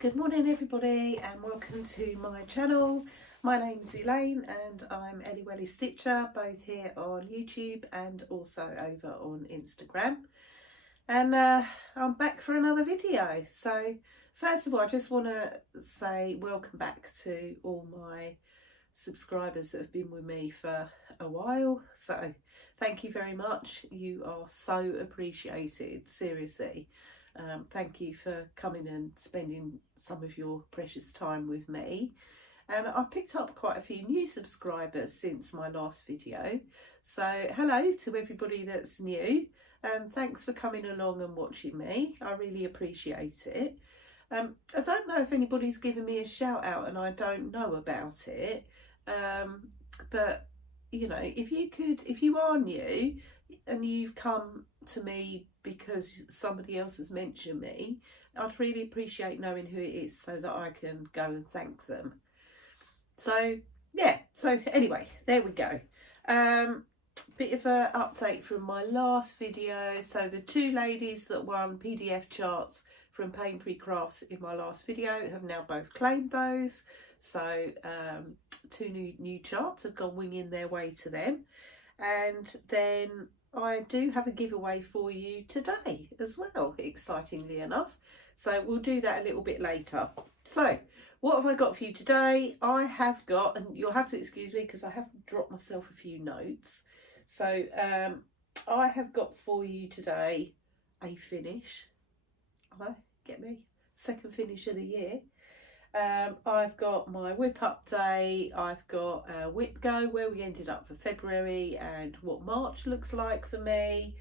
Good morning everybody and welcome to my channel. My name's Elaine and I'm Ellie Welly Stitcher, both here on YouTube and also over on Instagram. And I'm back for another video. So first of all, I just want to say welcome back to all my subscribers that have been with me for a while. So thank you very much. You are so appreciated, seriously. Thank you for coming and spending some of your precious time with me. And I've picked up quite a few new subscribers since my last video. So hello to everybody that's new and thanks for coming along and watching me. I really appreciate it. I don't know if anybody's given me a shout out and I don't know about it. But you know, if you are new and you've come to me because somebody else has mentioned me, I'd really appreciate knowing who it is so that I can go and thank them. So yeah, so anyway, there we go. Bit of an update from my last video. So the two ladies that won PDF charts from Pain Free Crafts in my last video have now both claimed those. So two new charts have gone winging their way to them. And then I do have a giveaway for you today as well, excitingly enough. So we'll do that a little bit later. So what have I got for you today? I have got, and you'll have to excuse me because I have dropped myself a few notes. So I have got for you today a finish. Hello, get me? Second finish of the year. I've got my whip up day, I've got a whip go where we ended up for February and what March looks like for me.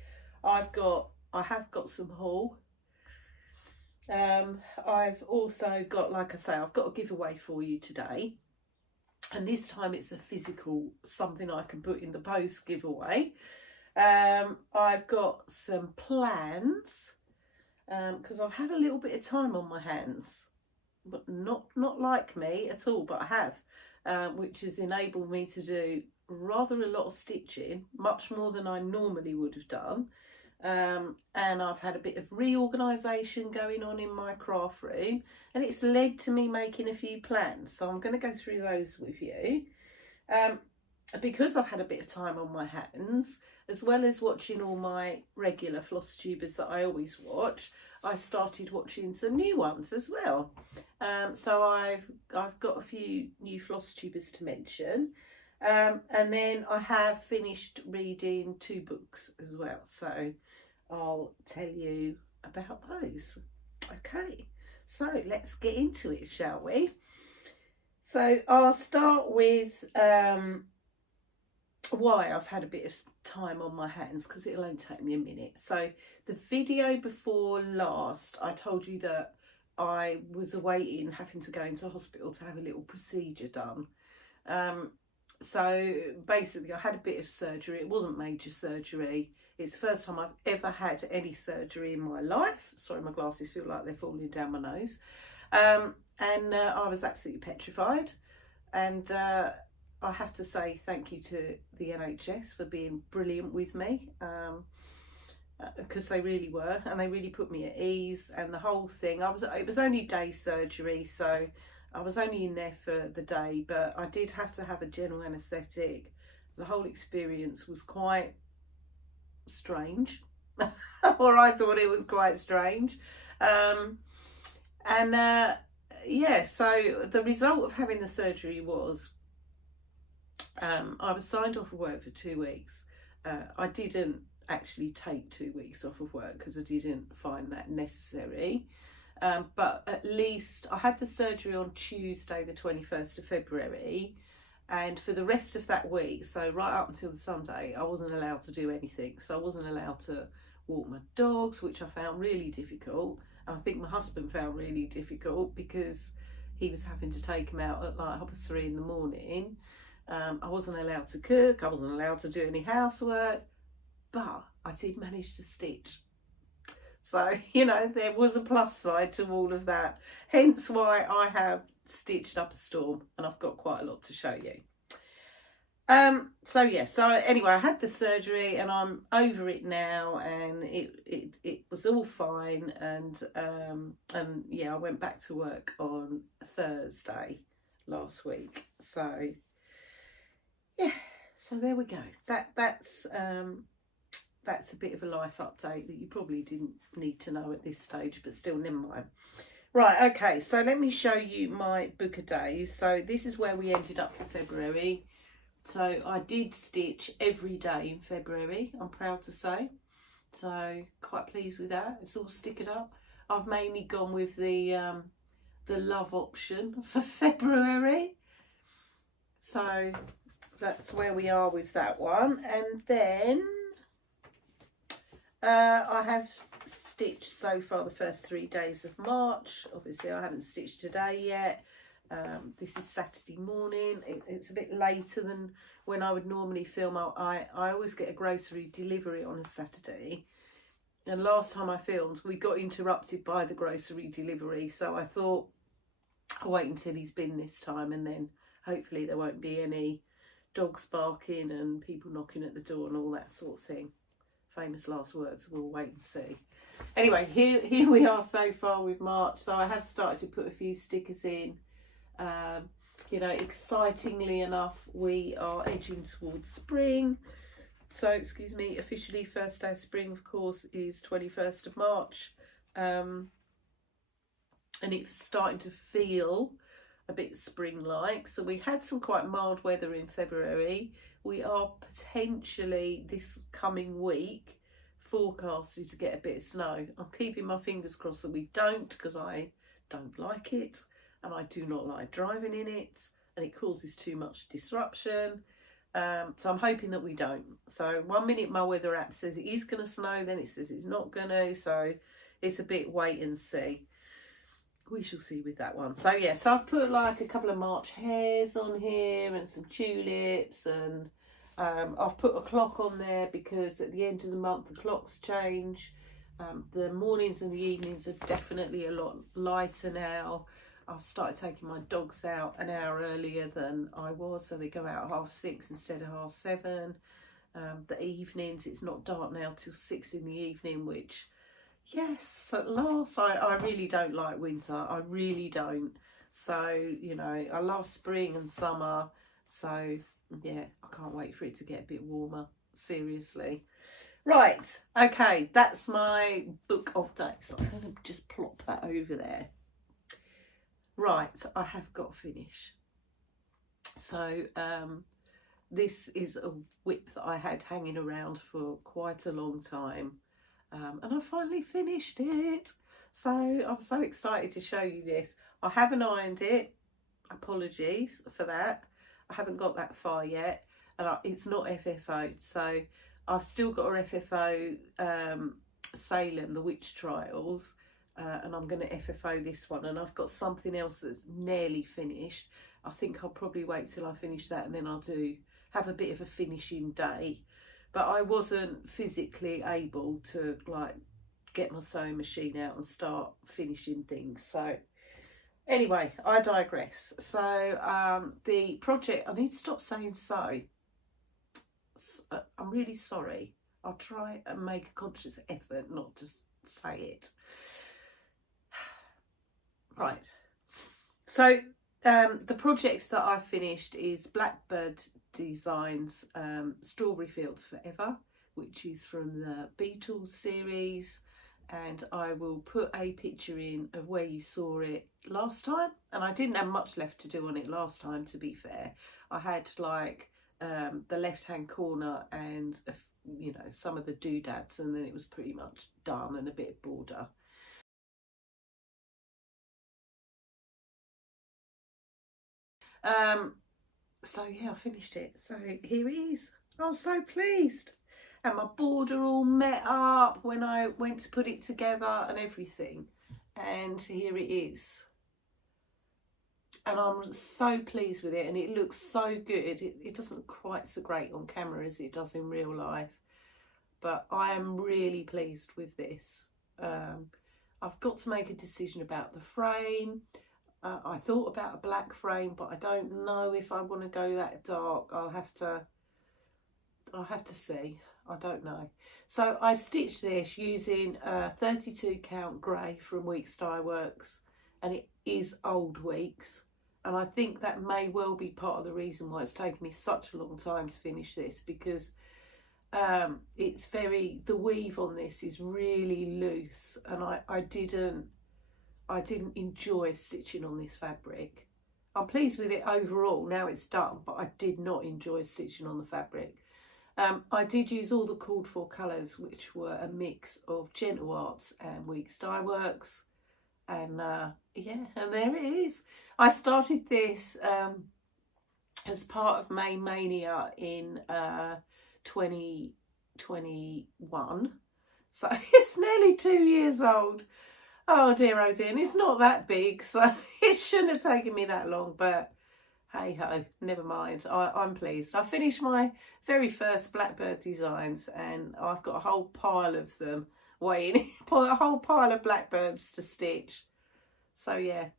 I have got some haul. I've also got, like I say, I've got a giveaway for you today. And this time it's a physical, something I can put in the post giveaway. I've got some plans because I've had a little bit of time on my hands. But not like me at all, but I have, which has enabled me to do rather a lot of stitching, much more than I normally would have done. And I've had a bit of reorganisation going on in my craft room, and it's led to me making a few plans. So I'm going to go through those with you. Because I've had a bit of time on my hands, as well as watching all my regular Flosstubers that I always watch, I started watching some new ones as well. So I've got a few new Flosstubers to mention. And then I have finished reading 2 books as well. So I'll tell you about those. Okay, so let's get into it, shall we? So I'll start with why I've had a bit of time on my hands, because it'll only take me a minute. So the video before last, I told you that I was awaiting having to go into hospital to have a little procedure done. So basically I had a bit of surgery. It wasn't major surgery. It's the first time I've ever had any surgery in my life. Sorry, my glasses feel like they're falling down my nose. And I was absolutely petrified. And I have to say thank you to the NHS for being brilliant with me, because they really were, and they really put me at ease. And the whole thing, it was only day surgery, so I was only in there for the day, but I did have to have a general anaesthetic. The whole experience was quite strange, or I thought it was quite strange. Yeah, so the result of having the surgery was I was signed off of work for 2 weeks. I didn't actually take 2 weeks off of work because I didn't find that necessary. But at least I had the surgery on Tuesday, the 21st of February. And for the rest of that week, so right up until the Sunday, I wasn't allowed to do anything. So I wasn't allowed to walk my dogs, which I found really difficult. And I think my husband found really difficult because he was having to take him out at like 3 in the morning. I wasn't allowed to cook, I wasn't allowed to do any housework, but I did manage to stitch. So, you know, there was a plus side to all of that. Hence why I have stitched up a storm, and I've got quite a lot to show you. So yeah, so anyway, I had the surgery and I'm over it now, and it was all fine, and yeah, I went back to work on Thursday last week. So yeah, so there we go. That's a bit of a life update that you probably didn't need to know at this stage, but still, never mind. Right, okay, so let me show you my book of days. So this is where we ended up for February. So I did stitch every day in February, I'm proud to say. So quite pleased with that. It's all stickered up. I've mainly gone with the love option for February. So that's where we are with that one. And then I have stitched so far the first 3 days of March. Obviously I haven't stitched today yet. This is Saturday morning. It's a bit later than when I would normally film. I always get a grocery delivery on a Saturday, and last time I filmed we got interrupted by the grocery delivery, so I thought I'll wait until he's been this time, and then hopefully there won't be any dogs barking and people knocking at the door and all that sort of thing. Famous last words, we'll wait and see. Anyway, here we are so far with March. So I have started to put a few stickers in. You know, excitingly enough, we are edging towards spring. So, excuse me, officially first day of spring, of course, is 21st of March. And it's starting to feel a bit spring-like. So we had some quite mild weather in February. We are potentially, this coming week, forecasted to get a bit of snow. I'm keeping my fingers crossed that we don't, because I don't like it. And I do not like driving in it, and it causes too much disruption. So I'm hoping that we don't. So 1 minute my weather app says it is going to snow, then it says it's not going to. So it's a bit wait and see. We shall see with that one. So yeah, so I've put like a couple of March hares on here and some tulips, and I've put a clock on there because at the end of the month the clocks change. The mornings and the evenings are definitely a lot lighter now. I've started taking my dogs out an hour earlier than I was, so they go out at 6:30 instead of 7:30. The evenings, it's not dark now till 6 in the evening, which, yes, at last, I really don't like winter. I really don't. So, you know, I love spring and summer. So, yeah, I can't wait for it to get a bit warmer, seriously. Right, okay, that's my book of days. I'm going to just plop that over there. Right, I have got to finish. So this is a whip that I had hanging around for quite a long time, and I finally finished it. So I'm so excited to show you this. I haven't ironed it, apologies for that. I haven't got that far yet, and it's not FFO'd, so I've still got a FFO Salem, the Witch Trials, and I'm going to FFO this one, and I've got something else that's nearly finished. I think I'll probably wait till I finish that, and then I'll have a bit of a finishing day. But I wasn't physically able to like get my sewing machine out and start finishing things. So anyway, I digress. So the project, I need to stop saying so. I'm really sorry. I'll try and make a conscious effort not to say it. Right, so the project that I finished is Blackbird Designs Strawberry Fields Forever, which is from the Beatles series, and I will put a picture in of where you saw it last time. And I didn't have much left to do on it last time, to be fair. I had like the left hand corner and you know, some of the doodads, and then it was pretty much done, and a bit of border. So yeah, I finished it. So here it is. I was so pleased, and my border all met up when I went to put it together and everything, and here it is. And I'm so pleased with it, and it looks so good. It doesn't look quite so great on camera as it does in real life, but I am really pleased with this. I've got to make a decision about the frame. I thought about a black frame, but I don't know if I want to go that dark. I'll have to see. I don't know. So I stitched this using 32 count grey from Weeks Dye Works, and it is old Weeks, and I think that may well be part of the reason why it's taken me such a long time to finish this, because it's the weave on this is really loose, and I didn't enjoy stitching on this fabric. I'm pleased with it overall, now it's done, but I did not enjoy stitching on the fabric. I did use all the called for colours, which were a mix of Gentle Arts and Weeks Dye Works, and yeah, and there it is. I started this as part of May Mania in 2021, so it's nearly 2 years old. Oh dear, and it's not that big, so it shouldn't have taken me that long, but hey ho, never mind. I'm pleased. I finished my very first Blackbird designs, and I've got a whole pile of them waiting, a whole pile of Blackbirds to stitch. So yeah,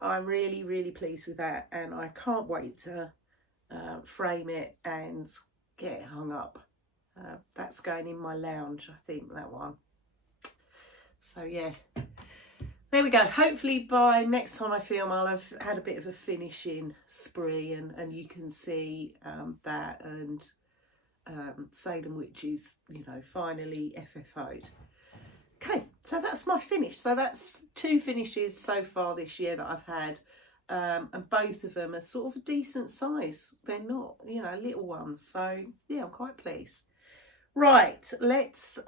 I'm really, really pleased with that, and I can't wait to frame it and get it hung up. That's going in my lounge, I think, that one. So yeah, there we go. Hopefully by next time I film I'll have had a bit of a finishing spree, and you can see that, and Salem Witches, you know, finally FFO'd. Okay, so that's my finish. So that's 2 finishes so far this year that I've had, and both of them are sort of a decent size. They're not, you know, little ones. So yeah, I'm quite pleased. Right, let's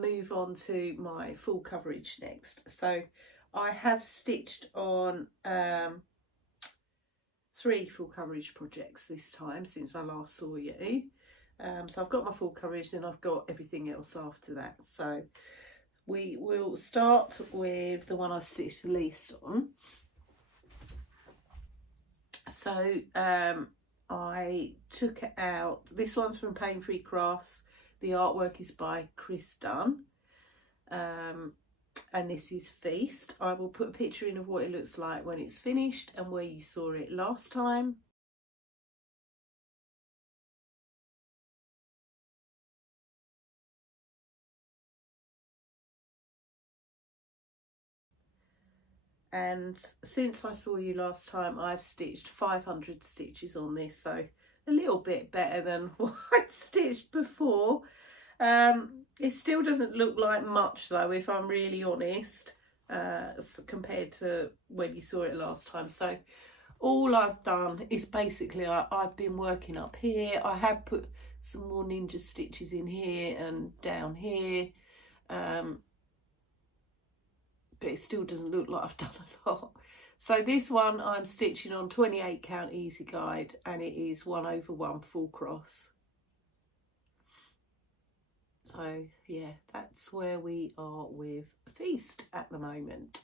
move on to my full coverage next. So I have stitched on 3 full coverage projects this time since I last saw you. So I've got my full coverage, then I've got everything else after that. So we will start with the one I've stitched the least on. So I took it out. This one's from Pain Free Crafts. The artwork is by Chris Dunn, and this is Feast. I will put a picture in of what it looks like when it's finished and where you saw it last time. And since I saw you last time, I've stitched 500 stitches on this, so a little bit better than what I'd stitched before. It still doesn't look like much though, if I'm really honest, compared to when you saw it last time. So all I've done is basically I've been working up here. I have put some more ninja stitches in here and down here, but it still doesn't look like I've done a lot. So this one I'm stitching on 28 count easy guide, and it is 1/1 full cross. So yeah, that's where we are with Feast at the moment.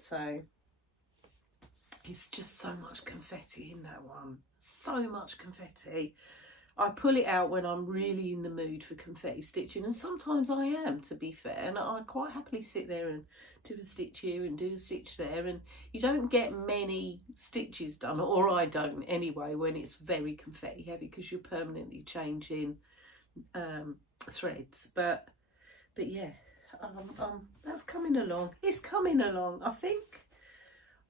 So it's just so much confetti in that one, so much confetti. I pull it out when I'm really in the mood for confetti stitching, and sometimes I am, to be fair, and I quite happily sit there and do a stitch here and do a stitch there, and you don't get many stitches done, or I don't anyway, when it's very confetti heavy, because you're permanently changing threads. But yeah, that's coming along. It's coming along. I think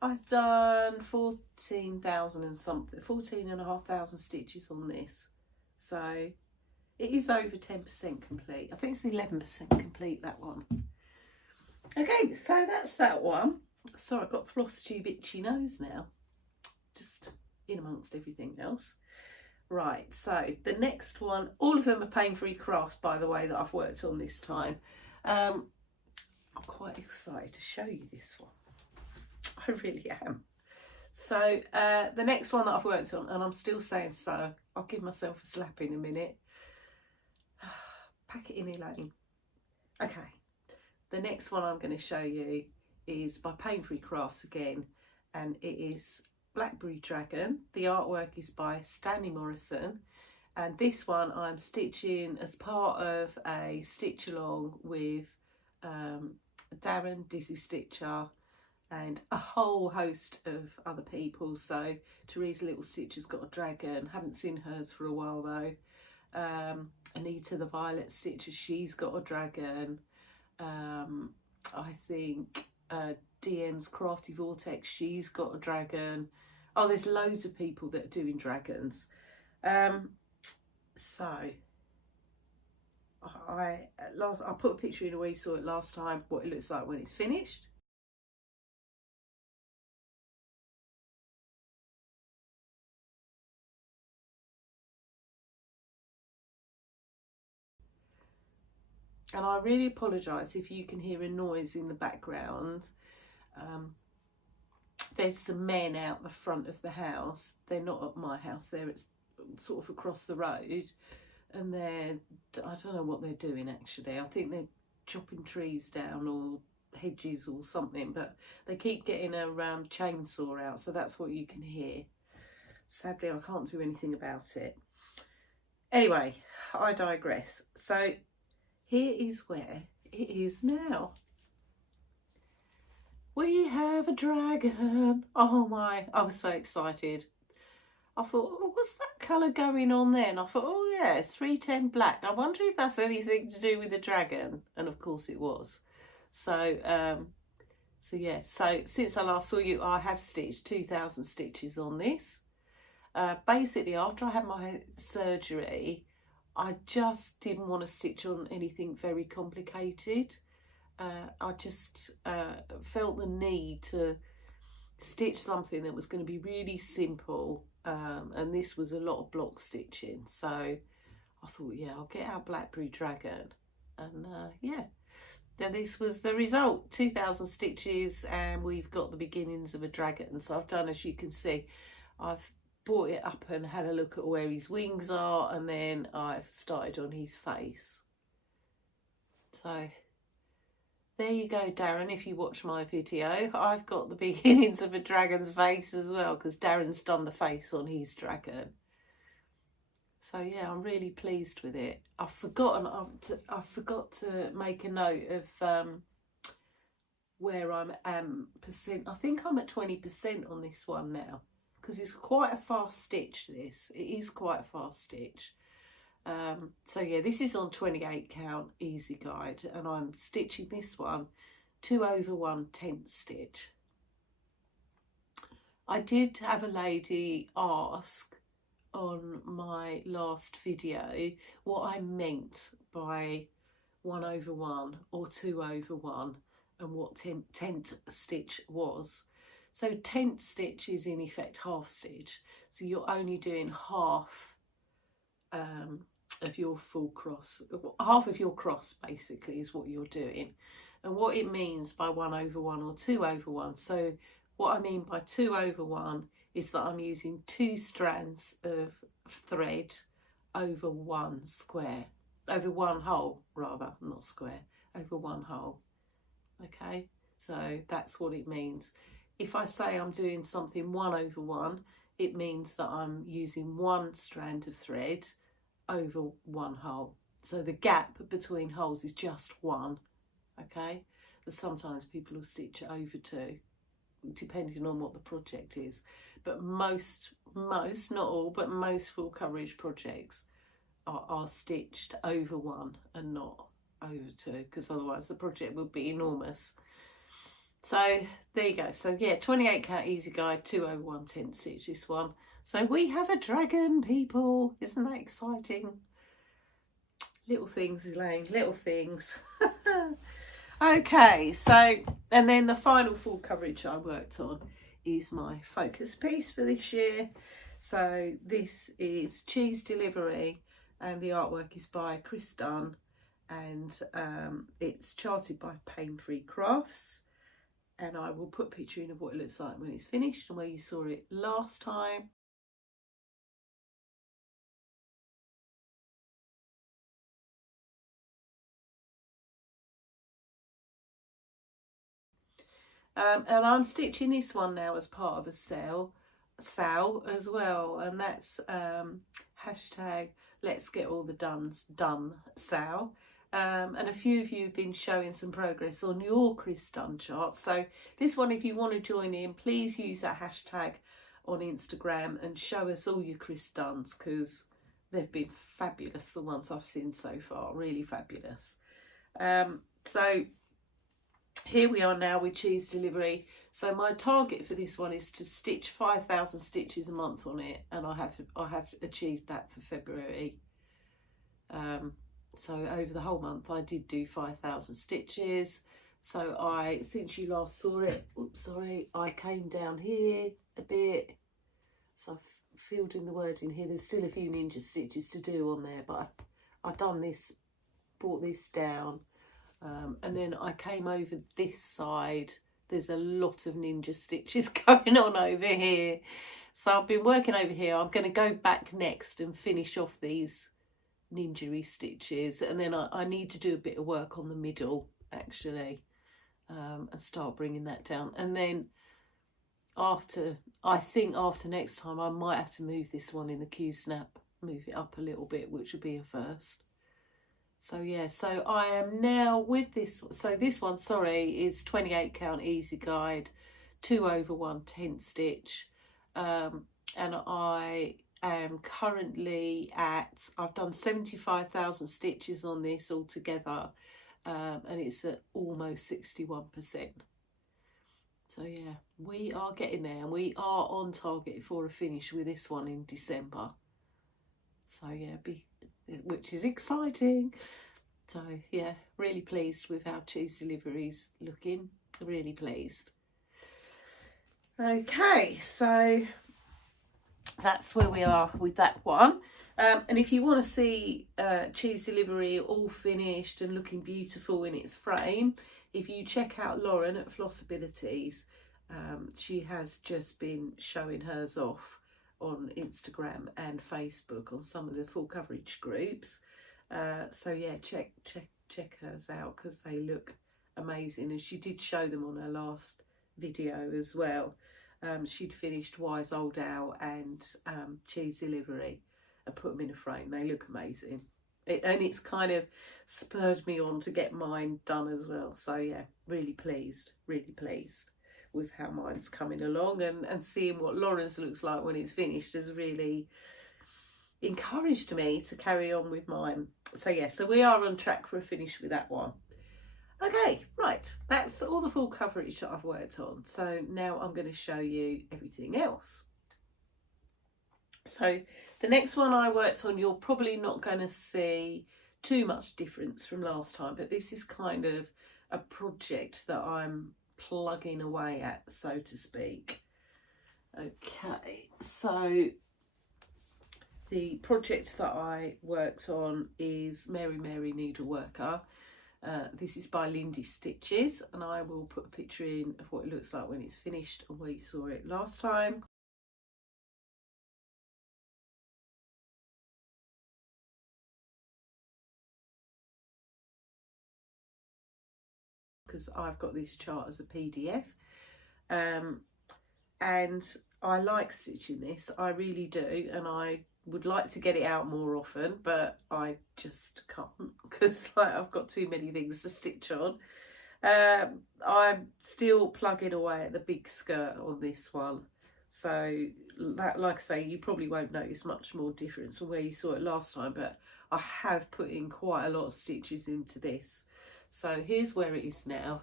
I've done 14,000 and something, 14,500 stitches on this. So it is over 10% complete. I think it's 11% complete, that one. Okay, so that's that one. So I've got Flosstube itchy nose now, just in amongst everything else. Right, so the next one, all of them are Pain Free Crafts, by the way, that I've worked on this time. I'm quite excited to show you this one. I really am. So the next one that I've worked on, and I'm still saying so, I'll give myself a slap in a minute. Pack it in, Elaine. Okay, the next one I'm going to show you is by Pain Free Crafts again, and it is Blackberry Dragon. The artwork is by Stanley Morrison, and this one I'm stitching as part of a stitch along with Darren Dizzy Stitcher and a whole host of other people. So Teresa Little Stitch has got a dragon. Haven't seen hers for a while though. Anita the Violet Stitcher, she's got a dragon. I think DM's Crafty Vortex, she's got a dragon. Oh, there's loads of people that are doing dragons. So I put a picture in where you saw it last time, what it looks like when it's finished. And I really apologise if you can hear a noise in the background. There's some men out the front of the house. They're not at my house, they're sort of across the road. And I don't know what they're doing actually. I think they're chopping trees down or hedges or something. But they keep getting a chainsaw out, so that's what you can hear. Sadly, I can't do anything about it. Anyway, I digress. So here is where it is now. We have a dragon. Oh my, I was so excited. I thought, oh, what's that colour going on there? And I thought, oh yeah, 310 black. I wonder if that's anything to do with the dragon. And of course it was. So yeah, so since I last saw you, I have stitched 2,000 stitches on this. Basically, after I had my surgery, I just didn't want to stitch on anything very complicated. I just felt the need to stitch something that was going to be really simple, and this was a lot of block stitching. So I thought, yeah, I'll get out Blackberry Dragon, and yeah, then this was the result. 2,000 stitches, and we've got the beginnings of a dragon. So I've done, as you can see, I've brought it up and had a look at where his wings are, and then I've started on his face. So there you go, Darren. If you watch my video, I've got the beginnings of a dragon's face as well, because Darren's done the face on his dragon. So yeah, I'm really pleased with it. I forgot to make a note of where I'm percent. I think I'm at 20% on this one now, because it's quite a fast stitch. This, it is quite a fast stitch. So yeah, this is on 28 count easy guide, and I'm stitching this one 2/1 tent stitch. I did have a lady ask on my last video what I meant by 1/1 or 2/1 and what tent stitch was. So tent stitch is in effect half stitch, so you're only doing half of your full cross. Half of your cross basically is what you're doing. And what it means by 1/1 or 2/1, so what I mean by 2/1 is that I'm using 2 strands of thread over one square, over one hole rather, not square, over one hole. Okay, so that's what it means. If I say I'm doing something 1/1, it means that I'm using 1 strand of thread over one hole. So the gap between holes is just 1. Okay, and sometimes people will stitch it over 2, depending on what the project is. But most, not all, but most full coverage projects are stitched over 1 and not over 2, because otherwise the project would be enormous. So there you go. So yeah, 28 count easy guide, 2/1 tent stitch, this one. So we have a dragon, people. Isn't that exciting? Little things, Elaine, little things. Okay, so, and then the final full coverage I worked on is my focus piece for this year. So this is Cheese Delivery, and the artwork is by Chris Dunn, and it's charted by Pain Free Crafts. And I will put a picture in of what it looks like when it's finished and where you saw it last time. And I'm stitching this one now as part of a sale as well, and that's hashtag let's get all the done sale. and a few of you have been showing some progress on your Chris Dunn charts. So this one, if you want to join in, please use that hashtag on Instagram and show us all your Chris Dunns, because they've been fabulous, the ones I've seen so far, really fabulous. So here we are now with cheese delivery. So my target for this one is to stitch 5,000 stitches a month on it, and I have achieved that for February. So over the whole month I did do 5,000 stitches. So since you last saw it, I came down here a bit. So I've filled in the wording here. There's still a few ninja stitches to do on there, but I've done this, brought this down. And then I came over this side. There's a lot of ninja stitches going on over here. So I've been working over here. I'm going to go back next and finish off these ninja-y stitches. And then I need to do a bit of work on the middle, actually, and start bringing that down. And then I think after next time, I might have to move this one in the Q-snap, move it up a little bit, which would be a first. So yeah, so I am now with this. So this one, is 28 count easy guide, 2/110 stitch, and I am currently I've done 75,000 stitches on this altogether, and it's at almost 61%. So yeah, we are getting there, and we are on target for a finish with this one in December. So yeah, which is exciting. So yeah, really pleased with how cheese delivery's looking, really pleased. Okay, so that's where we are with that one. And if you want to see cheese delivery all finished and looking beautiful in its frame, if you check out Lauren at Flossabilities, she has just been showing hers off on Instagram and Facebook on some of the full coverage groups. So yeah, check hers out, because they look amazing, and she did show them on her last video as well. She'd finished Wise Old Owl and Cheese Delivery and put them in a frame. They look amazing, and it's kind of spurred me on to get mine done as well. So yeah, really pleased with how mine's coming along, and seeing what Lauren's looks like when it's finished has really encouraged me to carry on with mine. So yeah, so we are on track for a finish with that one. Okay, right, that's all the full coverage that I've worked on. So now I'm going to show you everything else. So the next one I worked on, you're probably not going to see too much difference from last time, but this is kind of a project that I'm plugging away at, so to speak. Okay, so the project that I worked on is Mary Needleworker. This is by Lindy Stitches, and I will put a picture in of what it looks like when it's finished and where you saw it last time. Because I've got this chart as a PDF, and I like stitching this, I really do, and I would like to get it out more often, but I just can't, because I've got too many things to stitch on. I'm still plugging away at the big skirt on this one, so that, like I say, you probably won't notice much more difference from where you saw it last time, but I have put in quite a lot of stitches into this. So here's where it is now.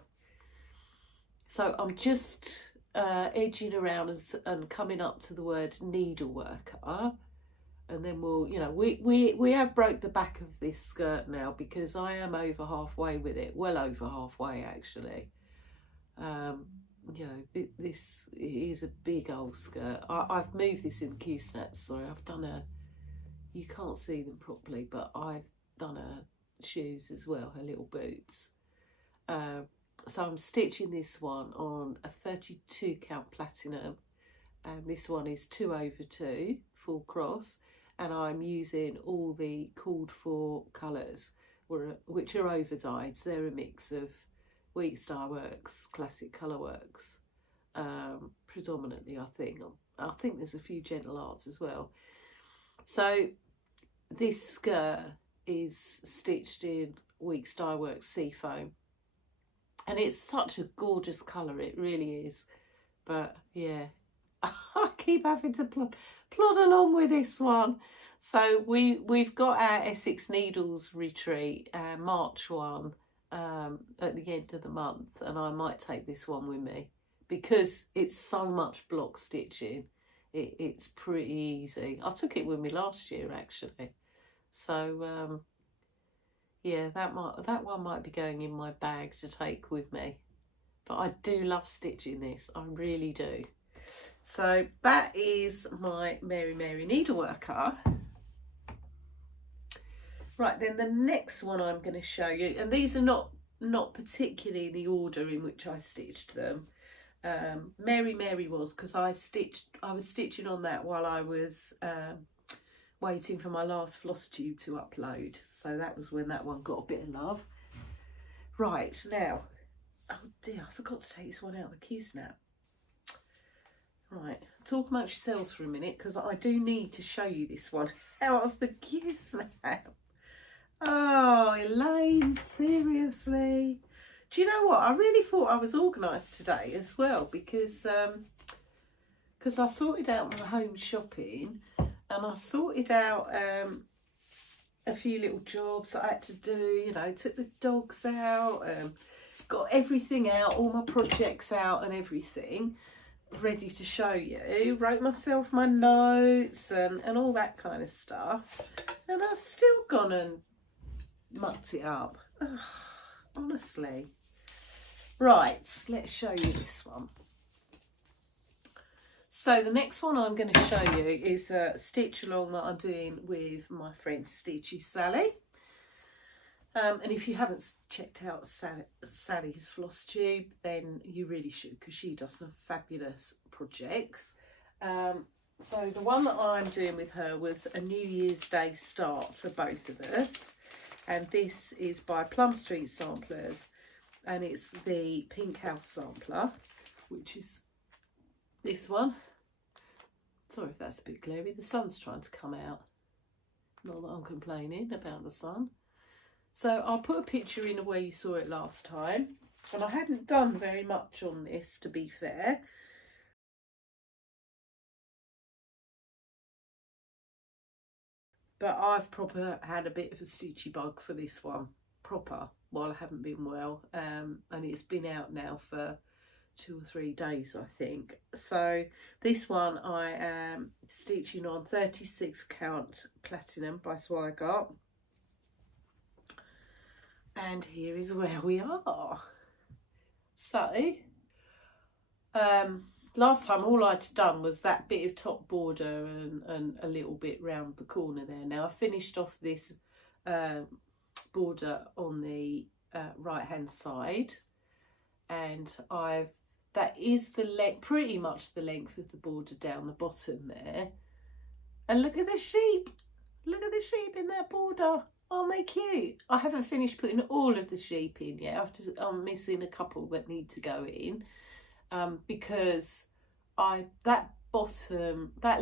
So I'm just edging around and coming up to the word needleworker, and then we'll, you know, we have broke the back of this skirt now, because I am over halfway with it, well over halfway actually. You know, this is a big old skirt. I've moved this in Q-snaps. Sorry, I've done you can't see them properly, but I've done her shoes as well, her little boots. So I'm stitching this one on a 32 count platinum, and this one is 2/2 full cross, and I'm using all the called for colours, which are over dyeds. They're a mix of Wheat Star Works, Classic Colourworks, predominantly. I think there's a few Gentle Arts as well. So this skirt is stitched in Weeks Dye Works Seafoam. And it's such a gorgeous colour, it really is. But yeah, I keep having to plod along with this one. So we've got our Essex Needles retreat, March one, at the end of the month, and I might take this one with me because it's so much block stitching. It's pretty easy. I took it with me last year actually. So yeah, that one might be going in my bag to take with me. But I do love stitching this, I really do. So that is my Mary Needleworker. Right, then the next one I'm going to show you, and these are not particularly the order in which I stitched them. Mary was because I was stitching on that while I was waiting for my last Flosstube to upload. So that was when that one got a bit of love. Right, now, oh dear, I forgot to take this one out of the Q-snap. Right, talk amongst yourselves for a minute because I do need to show you this one out of the Q-snap. Oh, Elaine, seriously. Do you know what? I really thought I was organised today as well because I sorted out my home shopping and I sorted out a few little jobs that I had to do, you know, took the dogs out, got everything out, all my projects out and everything ready to show you, wrote myself my notes and all that kind of stuff, and I've still gone and mucked it up. Ugh, honestly. Right, let's show you this one. So the next one I'm going to show you is a stitch along that I'm doing with my friend Stitchy Sally. And if you haven't checked out Sally's Flosstube, then you really should, because she does some fabulous projects. So the one that I'm doing with her was a New Year's Day start for both of us. And this is by Plum Street Samplers. And it's the Pink House sampler, which is this one. Sorry if that's a bit glary. The sun's trying to come out. Not that I'm complaining about the sun. So I'll put a picture in of where you saw it last time. And I hadn't done very much on this, to be fair. But I've proper had a bit of a stitchy bug for this one. Proper, while I haven't been well. And it's been out now for 2 or 3 days, I think. So this one I am stitching on 36 count platinum by Swigart. And here is where we are. So last time all I'd done was that bit of top border and a little bit round the corner there. Now I finished off this border on the right hand side, and that is the length, pretty much the length of the border down the bottom there. And look at the sheep. Look at the sheep in that border. Aren't they cute? I haven't finished putting all of the sheep in yet. I'm missing a couple that need to go in because that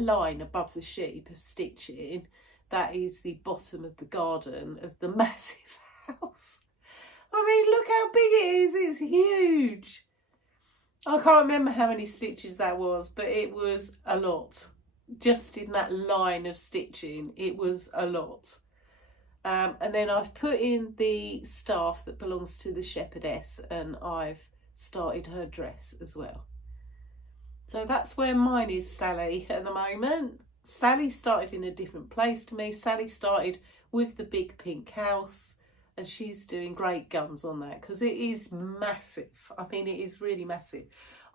line above the sheep of stitching, that is the bottom of the garden of the massive house. I mean, look how big it is. It's huge. I can't remember how many stitches that was, but it was a lot. Just in that line of stitching, it was a lot. And then I've put in the staff that belongs to the shepherdess, and I've started her dress as well. So that's where mine is, Sally, at the moment. Sally started in a different place to me. Sally started with the big pink house, and she's doing great guns on that because it is massive. I mean, it is really massive.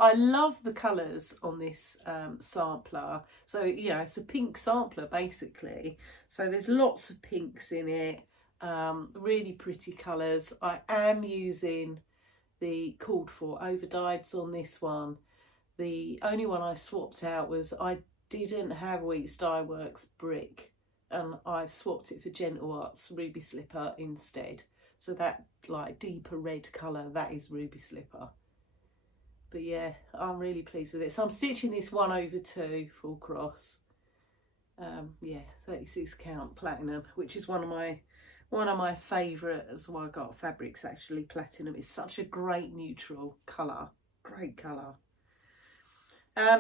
I love the colours on this sampler. So, yeah, it's a pink sampler, basically. So there's lots of pinks in it, really pretty colours. I am using the called for overdyes on this one. The only one I swapped out was I didn't have Weeks Dye Works brick, and I've swapped it for Gentle Arts Ruby Slipper instead. So that like deeper red colour, that is Ruby Slipper. But yeah, I'm really pleased with it. So I'm stitching this 1/2 full cross. Yeah, 36 count platinum, which is one of one of my favourite as well, I got fabrics actually, platinum. It's such a great neutral colour, great colour.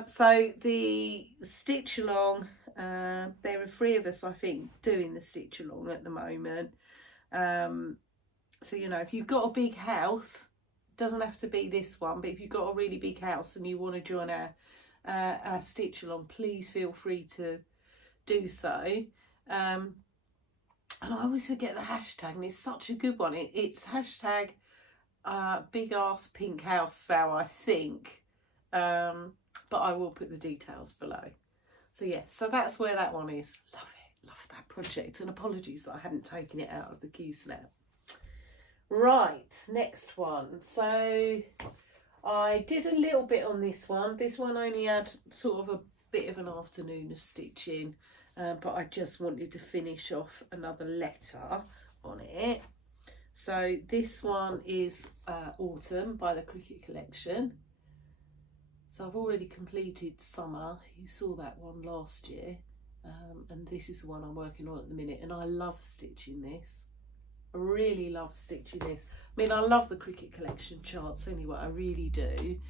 So the stitch along, there are 3 of us I think doing the stitch along at the moment. So you know, if you've got a big house, doesn't have to be this one, but if you've got a really big house and you want to join our stitch along, please feel free to do so. And I always forget the hashtag, and it's such a good one. It's hashtag big ass pink house sale, I think. But I will put the details below. So yeah, so that's where that one is. Love it, love that project, and apologies that I hadn't taken it out of the queue snap. Right, next one. So I did a little bit on this one. This one only had sort of a bit of an afternoon of stitching, but I just wanted to finish off another letter on it. So this one is Autumn by the Cricket Collection. So I've already completed Summer. You saw that one last year. And this is the one I'm working on at the minute. And I love stitching this. I really love stitching this. I mean, I love the Cricket Collection charts anyway. I really do.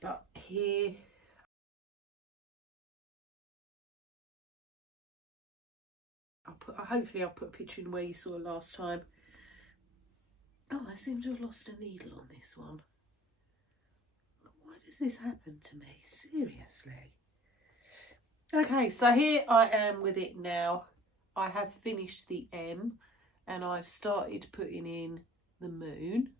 But here... hopefully I'll put a picture in where you saw it last time. Oh, I seem to have lost a needle on this one. Why does this happen to me? Seriously. Okay, so here I am with it now. I have finished the M and I've started putting in the moon.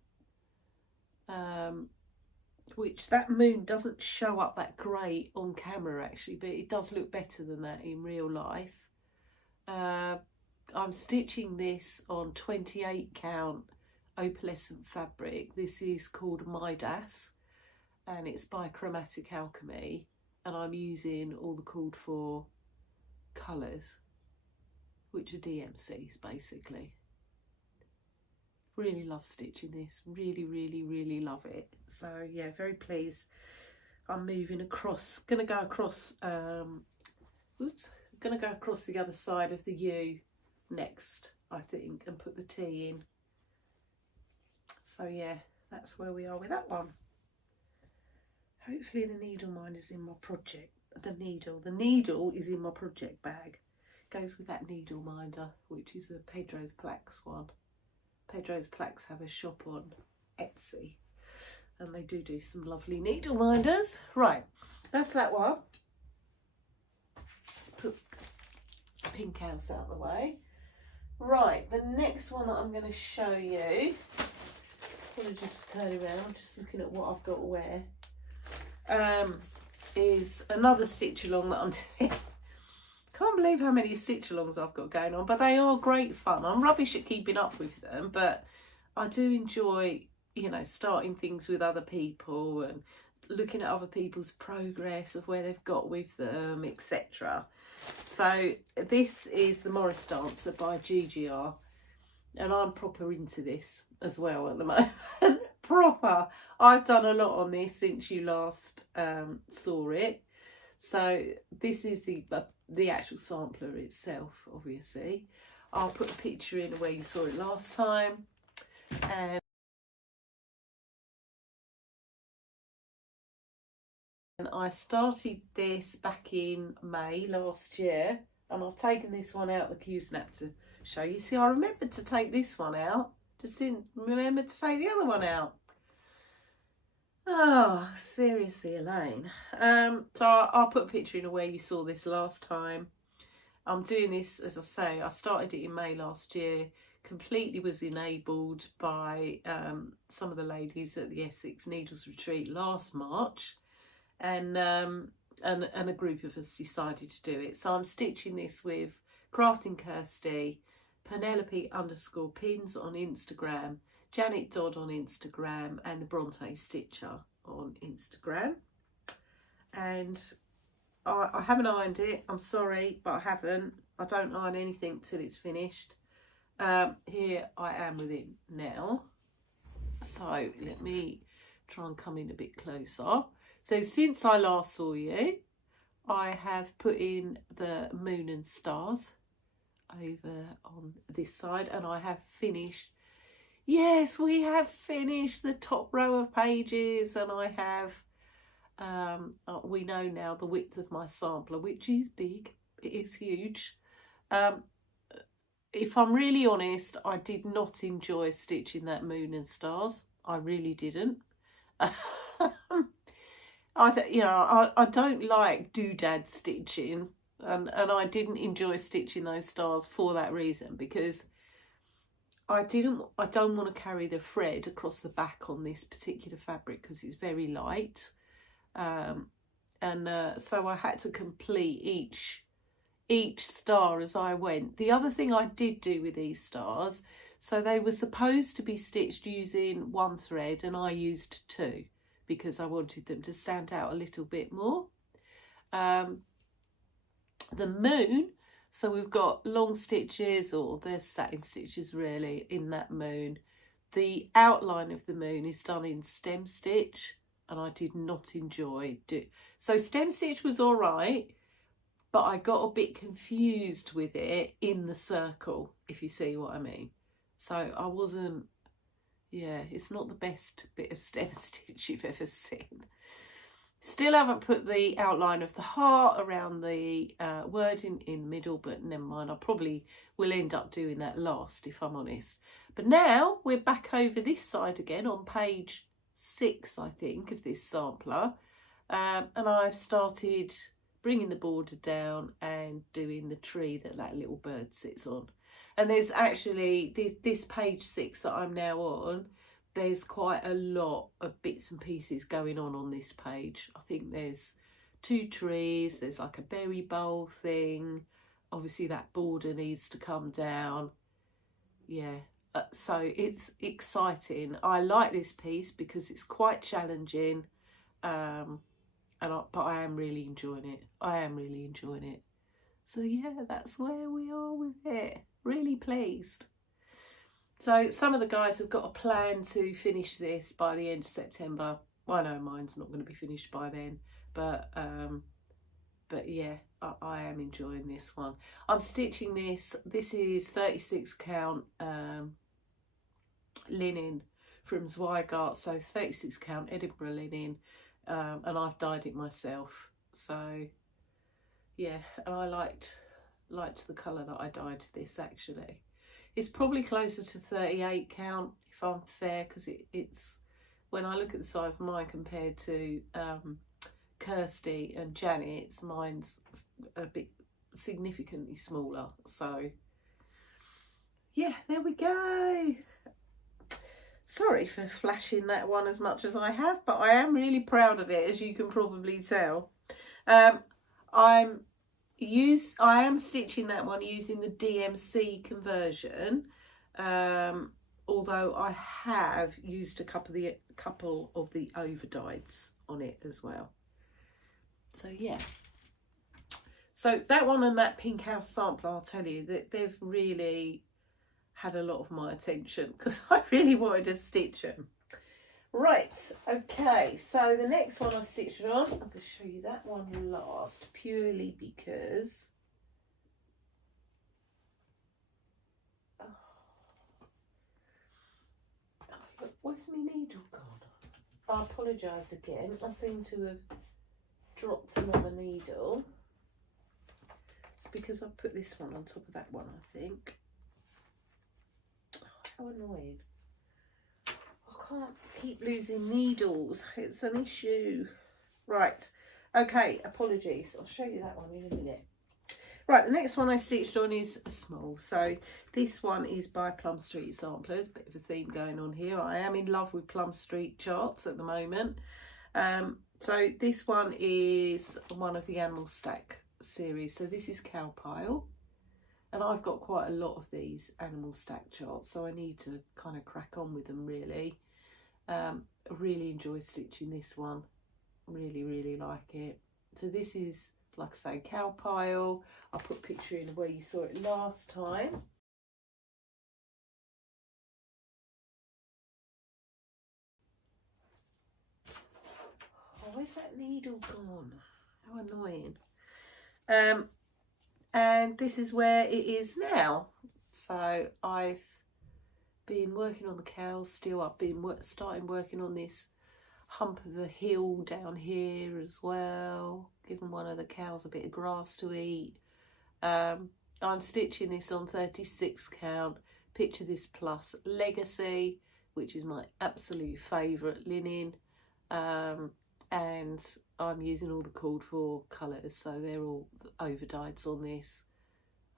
Which that moon doesn't show up that great on camera actually, but it does look better than that in real life. I'm stitching this on 28 count opalescent fabric. This is called Midas and it's by Chromatic Alchemy, and I'm using all the called for colours, which are DMCs basically. Really love stitching this, really love it. So yeah, very pleased. I'm moving across, gonna go across gonna go across the other side of the U next, I think, and put the T in. So yeah, that's where we are with that one. Hopefully the needle minder is in my project. The needle is in my project bag. Goes with that needle minder, which is a Pedros Plaques one. Pedros Plaques have a shop on Etsy, and they do some lovely needle minders. Right, that's that one. Let's put Pink House out of the way. Right, the next one that I'm going to show you, apologies for turning around, I'm just looking at what I've got to wear, is another stitch along that I'm doing. Can't believe how many stitch alongs I've got going on, but they are great fun. I'm rubbish at keeping up with them, but I do enjoy, you know, starting things with other people and looking at other people's progress of where they've got with them, etc. So this is the Morris Dancer by GGR, and I'm proper into this as well at the moment. Proper. I've done a lot on this since you last saw it. So this is the actual sampler itself, obviously. I'll put a picture in where you saw it last time. And I started this back in May last year, and I've taken this one out of the Q-Snap to show you. See, I remembered to take this one out, just didn't remember to take the other one out. Oh, seriously, Elaine. So I'll put a picture in where you saw this last time. I'm doing this, as I say, I started it in May last year, completely was enabled by some of the ladies at the Essex Needles Retreat last March, and a group of us decided to do it. So I'm stitching this with Crafting Kirsty, Penelope_pins on Instagram, Janet Dodd on Instagram, and the Bronte Stitcher on Instagram. And I haven't ironed it, I'm sorry, but I haven't. I don't iron anything till it's finished. Here I am with it now. So let me try and come in a bit closer. So since I last saw you, I have put in the moon and stars over on this side, and I have finished. Yes, we have finished the top row of pages, and I have, we know now the width of my sampler, which is big. It is huge. If I'm really honest, I did not enjoy stitching that moon and stars. I really didn't. I don't like doodad stitching, and I didn't enjoy stitching those stars for that reason, because I don't want to carry the thread across the back on this particular fabric because it's very light, so I had to complete each star as I went. The other thing I did do with these stars, so they were supposed to be stitched using one thread, and I used two because I wanted them to stand out a little bit more. The moon, so we've got long stitches, or there's satin stitches really in that moon. The outline of the moon is done in stem stitch, and I did not enjoy it. So stem stitch was all right, but I got a bit confused with it in the circle, if you see what I mean. So I wasn't, yeah, it's not the best bit of stem stitch you've ever seen. Still haven't put the outline of the heart around the wording in the middle, but never mind. I probably will end up doing that last, if I'm honest. But now we're back over this side again on page 6, I think, of this sampler. And I've started bringing the border down and doing the tree that little bird sits on. And there's actually, this page 6 that I'm now on, there's quite a lot of bits and pieces going on this page. I think there's 2 trees, there's like a berry bowl thing. Obviously that border needs to come down. Yeah, so it's exciting. I like this piece because it's quite challenging, but I am really enjoying it. I am really enjoying it. So yeah, that's where we are with it. Really pleased. So some of the guys have got a plan to finish this by the end of September. I know mine's not going to be finished by then, but yeah, I am enjoying this one. I'm stitching this. This is 36 count linen from Zweigart, so 36 count Edinburgh linen, and I've dyed it myself. So yeah, and I liked the colour that I dyed this actually. It's probably closer to 38 count, if I'm fair, because it's, when I look at the size of mine compared to Kirsty and Janet's, mine's a bit significantly smaller. So yeah, there we go. Sorry for flashing that one as much as I have, but I am really proud of it, as you can probably tell. I am stitching that one using the DMC conversion, although I have used a couple of the overdyes on it as well. So yeah, so that one and that Pink House sampler, I'll tell you that they've really had a lot of my attention because I really wanted to stitch them. Right, okay, so the next one I stitched on, I'm going to show you that one last, purely because look, where's my needle gone? I apologise again, I seem to have dropped another needle. It's because I put this one on top of that one, I think. Oh, how annoying. I can't keep losing needles, it's an issue. Right, okay, apologies, I'll show you that one in a minute. Right, the next one I stitched on is a small. So this one is by Plum Street Samplers, bit of a theme going on here. I am in love with Plum Street charts at the moment. So this one is one of the Animal Stack series. So this is Cowpile. And I've got quite a lot of these Animal Stack charts, so I need to kind of crack on with them really. I really enjoy stitching this one. Really, really like it. So this is, like I say, Cowpile. I'll put a picture in where you saw it last time. Oh, where's that needle gone? How annoying. and this is where it is now. So I've been working on the cows still. I've been starting working on this hump of a hill down here as well, giving one of the cows a bit of grass to eat. I'm stitching this on 36 count. Picture This Plus Legacy, which is my absolute favourite linen, and I'm using all the called for colours, so they're all overdyeds on this.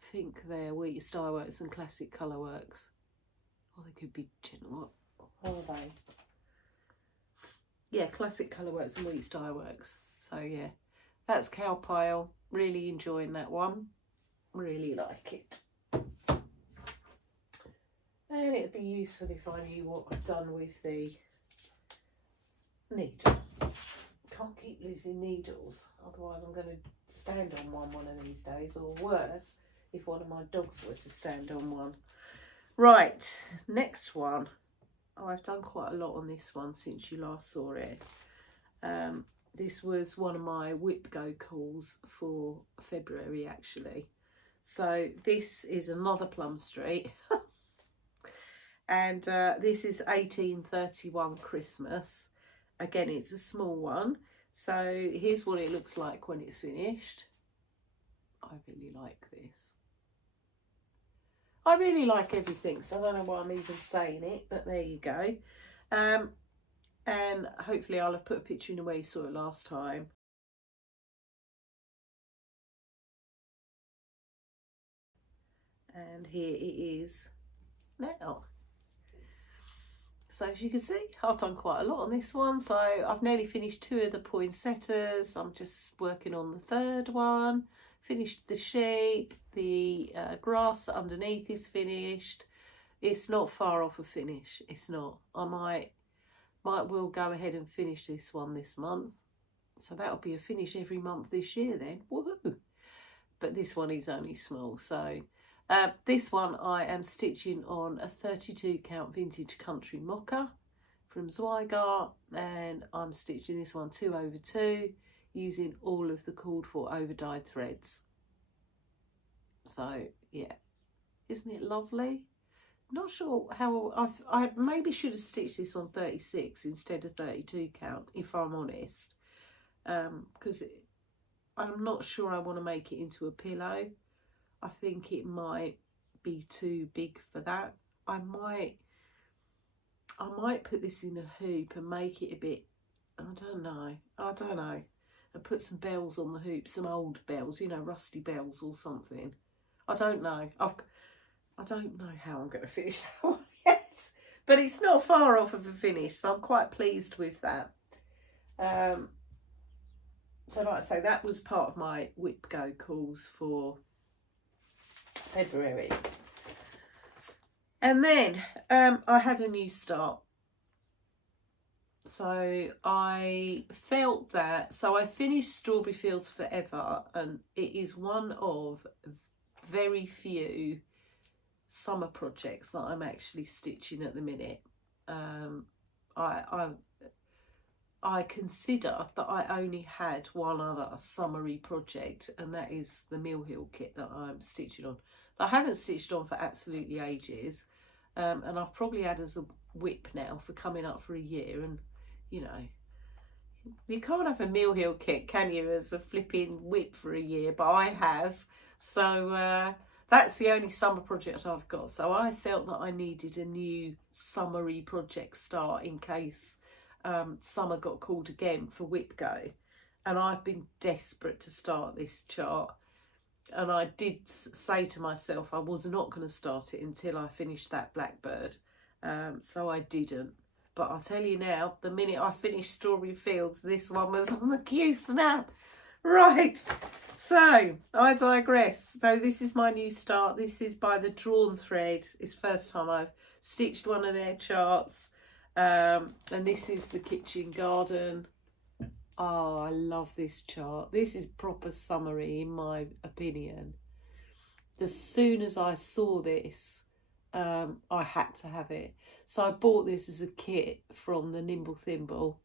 I think they're Wheaties Dye Works and Classic Colourworks. Or they could be general. What are they? Yeah, Classic Colourworks and Wheaties Dye Works. So yeah, that's Cowpile. Really enjoying that one. Really like it. And it'd be useful if I knew what I've done with the needle. Can't keep losing needles, otherwise I'm going to stand on one of these days, or worse, if one of my dogs were to stand on one. Right, next one. Oh, I've done quite a lot on this one since you last saw it. This was one of my whip go calls for February, actually. So this is another Plum Street. And this is 1831 Christmas. Again, it's a small one. So here's what it looks like when it's finished. I really like this. I really like everything, so I don't know why I'm even saying it, but there you go. And hopefully I'll have put a picture in the way you saw it last time. And here it is now. So as you can see, I've done quite a lot on this one. So I've nearly finished 2 of the poinsettias. I'm just working on the 3rd one. Finished the sheep. The grass underneath is finished. It's not far off a finish. It's not. I might well go ahead and finish this one this month. So that'll be a finish every month this year then. Woohoo! But this one is only small. So this one I am stitching on a 32 count vintage country mocha from Zweigart, and I'm stitching this one 2/2 using all of the called for overdyed threads. So yeah, isn't it lovely? Not sure how I maybe should have stitched this on 36 instead of 32 count, if I'm honest, because I'm not sure I want to make it into a pillow. I think it might be too big for that. I might put this in a hoop and make it a bit, I don't know, and put some bells on the hoop, some old bells, you know, rusty bells or something. I don't know. I don't know how I'm going to finish that one yet, but it's not far off of a finish, so I'm quite pleased with that. So like I say, that was part of my whip go calls for February. And then I had a new start. So I felt that, so I finished Strawberry Fields Forever, and it is one of very few summer projects that I'm actually stitching at the minute. I consider that I only had one other summery project, and that is the Mill Hill kit that I'm stitching on. I haven't stitched on for absolutely ages, and I've probably had as a whip now for coming up for a year, and you know, you can't have a Mill Hill kit, can you, as a flipping whip for a year, but I have. So that's the only summer project I've got. So I felt that I needed a new summery project start in case summer got called again for whip go, and I've been desperate to start this chart, and I did say to myself I was not going to start it until I finished that Blackbird, so I didn't. But I'll tell you now, the minute I finished Strawberry Fields, this one was on the queue snap. Right, so I digress. So this is my new start. This is by the Drawn Thread. It's the first time I've stitched one of their charts. And this is the kitchen garden. Oh, I love this chart. This is proper summery in my opinion. As soon as I saw this, I had to have it. So I bought this as a kit from the Nimble Thimble,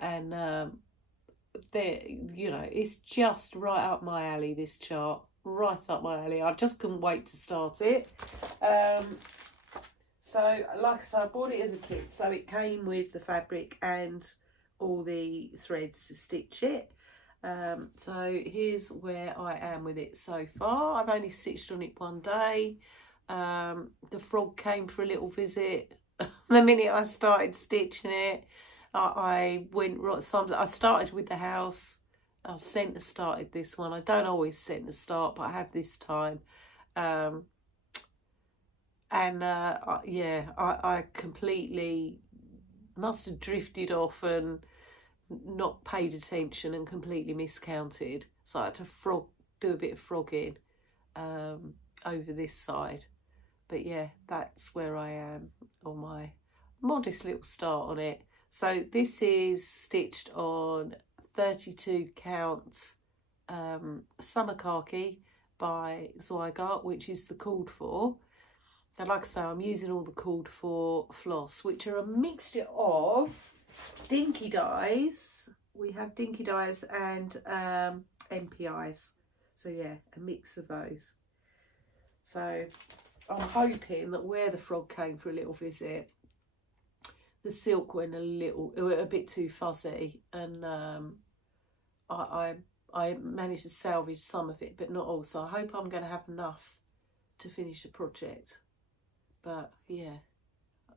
and there, you know, it's just right up my alley, this chart. right up my alley. I just couldn't wait to start it. So, like I said, I bought it as a kit. So it came with the fabric and all the threads to stitch it. So here's where I am with it so far. I've only stitched on it one day. The frog came for a little visit. The minute I started stitching it, I went right. I started with the house. I centre started this one. I don't always centre start, but I have this time. I completely must have drifted off and not paid attention and completely miscounted. So I had to do a bit of frogging over this side. But yeah, that's where I am on my modest little start on it. So this is stitched on 32 count Summer Khaki by Zweigart, which is the called for. And like I say, I'm using all the called for floss, which are a mixture of dinky dyes. We have dinky dyes and MPIs. So yeah, a mix of those. So I'm hoping that where the frog came for a little visit, the silk went a bit too fuzzy, and I managed to salvage some of it, but not all. So I hope I'm going to have enough to finish the project. But yeah,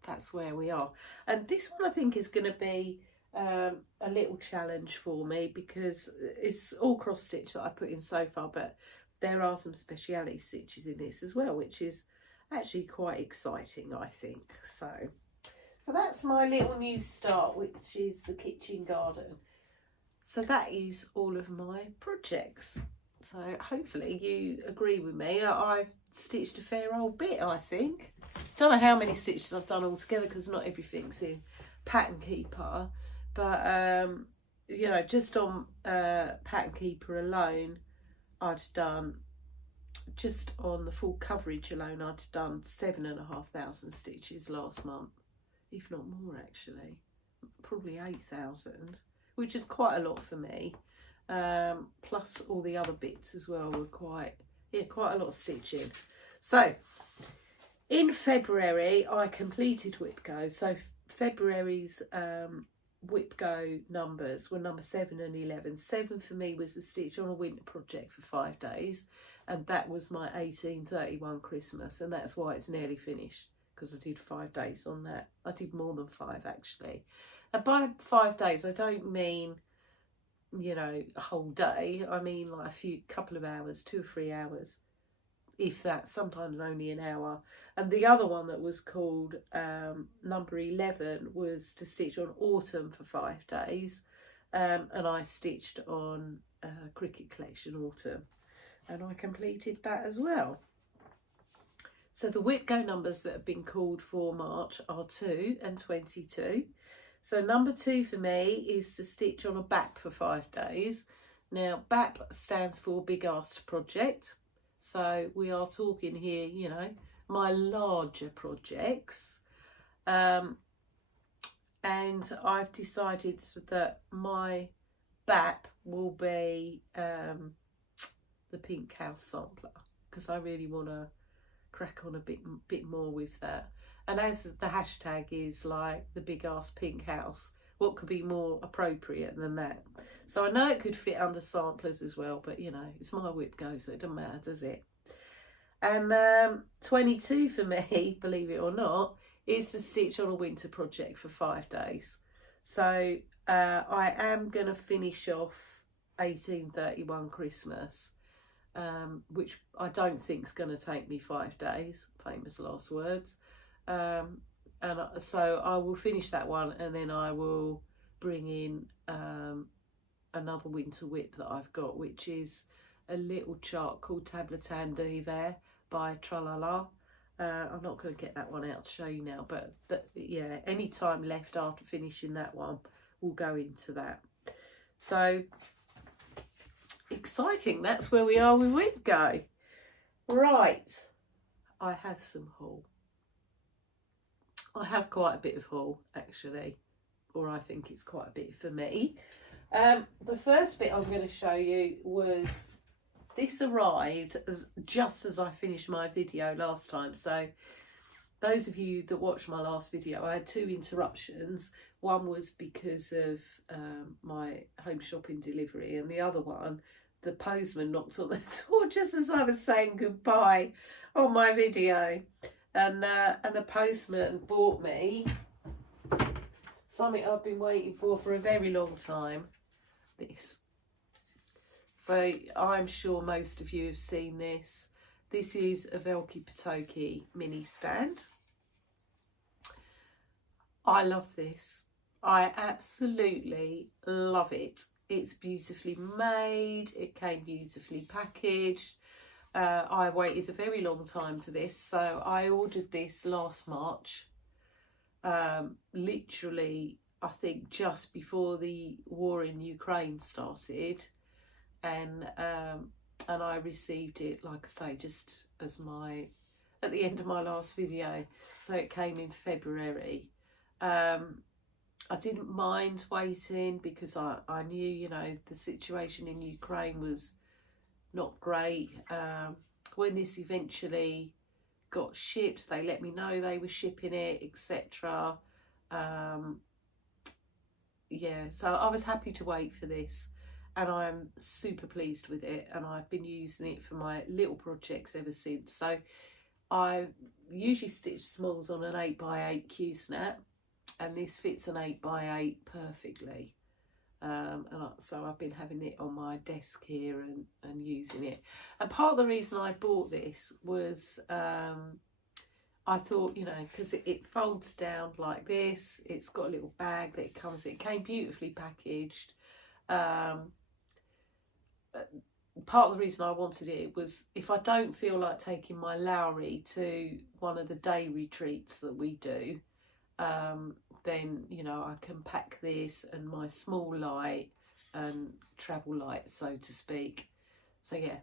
that's where we are. And this one I think is going to be a little challenge for me, because it's all cross stitch that I put in so far, but there are some speciality stitches in this as well, which is actually quite exciting, I think. So that's my little new start, which is the kitchen garden. So that is all of my projects. So hopefully you agree with me. I've stitched a fair old bit, I think. Don't know how many stitches I've done altogether, because not everything's in Pattern Keeper. But, you know, just on Pattern Keeper alone, I'd done, just on the full coverage alone, I'd done 7,500 stitches last month. If not more, actually. Probably 8,000, which is quite a lot for me. Plus all the other bits as well were quite a lot of stitching. So in February I completed Whip Go. So February's Whip Go numbers were number 7 and 11. 7 for me was the stitch on a winter project for 5 days, and that was my 1831 Christmas, and that's why it's nearly finished, because I did 5 days on that. I did more than 5 actually. And by 5 days I don't mean, you know, a whole day. I mean like couple of hours, 2 or 3 hours, if that, sometimes only an hour. And the other one that was called number 11 was to stitch on autumn for 5 days, and I stitched on Cricket Collection autumn, and I completed that as well. So the Whip Go numbers that have been called for March are 2 and 22. So number 2 for me is to stitch on a BAP for 5 days. Now BAP stands for Big Asked Project. So we are talking here, you know, my larger projects. And I've decided that my BAP will be the Pink House sampler, because I really want to crack on a bit more with that. And as the hashtag is like the big ass pink house, what could be more appropriate than that? So I know it could fit under samplers as well, but you know, it's my Whip Go, so it doesn't matter, does it? And 22 for me, believe it or not, is to stitch on a winter project for 5 days. So I am going to finish off 1831 Christmas, which I don't think is going to take me 5 days, famous last words. And so I will finish that one, and then I will bring in another winter whip that I've got, which is a little chart called Tabletan d'Hiver by Tralala. I'm not going to get that one out to show you now, but yeah, any time left after finishing that one, we'll go into that. So exciting, that's where we are with Whip Go. Right, I had some haul. I have quite a bit of haul actually, or I think it's quite a bit for me. The first bit I'm going to show you was this arrived just as I finished my video last time. So those of you that watched my last video, I had 2 interruptions. One was because of my home shopping delivery, and the other one, the postman knocked on the door just as I was saying goodbye on my video, and the postman bought me something I've been waiting for a very long time. This. So I'm sure most of you have seen this. This is a Velky Patoki mini stand. I love this. I absolutely love it. It's beautifully made. It came beautifully packaged. I waited a very long time for this. So I ordered this last March. Literally, I think just before the war in Ukraine started. And I received it, like I say, just as at the end of my last video. So it came in February. I didn't mind waiting because I knew, you know, the situation in Ukraine was not great. When this eventually got shipped, they let me know they were shipping it, etc. Yeah, so I was happy to wait for this. And I'm super pleased with it, and I've been using it for my little projects ever since. So I usually stitch smalls on an 8x8 Q-snap, and this fits an 8x8 perfectly. So I've been having it on my desk here and using it. And part of the reason I bought this was I thought, you know, because it folds down like this. It's got a little bag that it comes in. It came beautifully packaged. Part of the reason I wanted it was if I don't feel like taking my Lowry to one of the day retreats that we do, then, you know, I can pack this and my small light and travel light, so to speak. So yeah,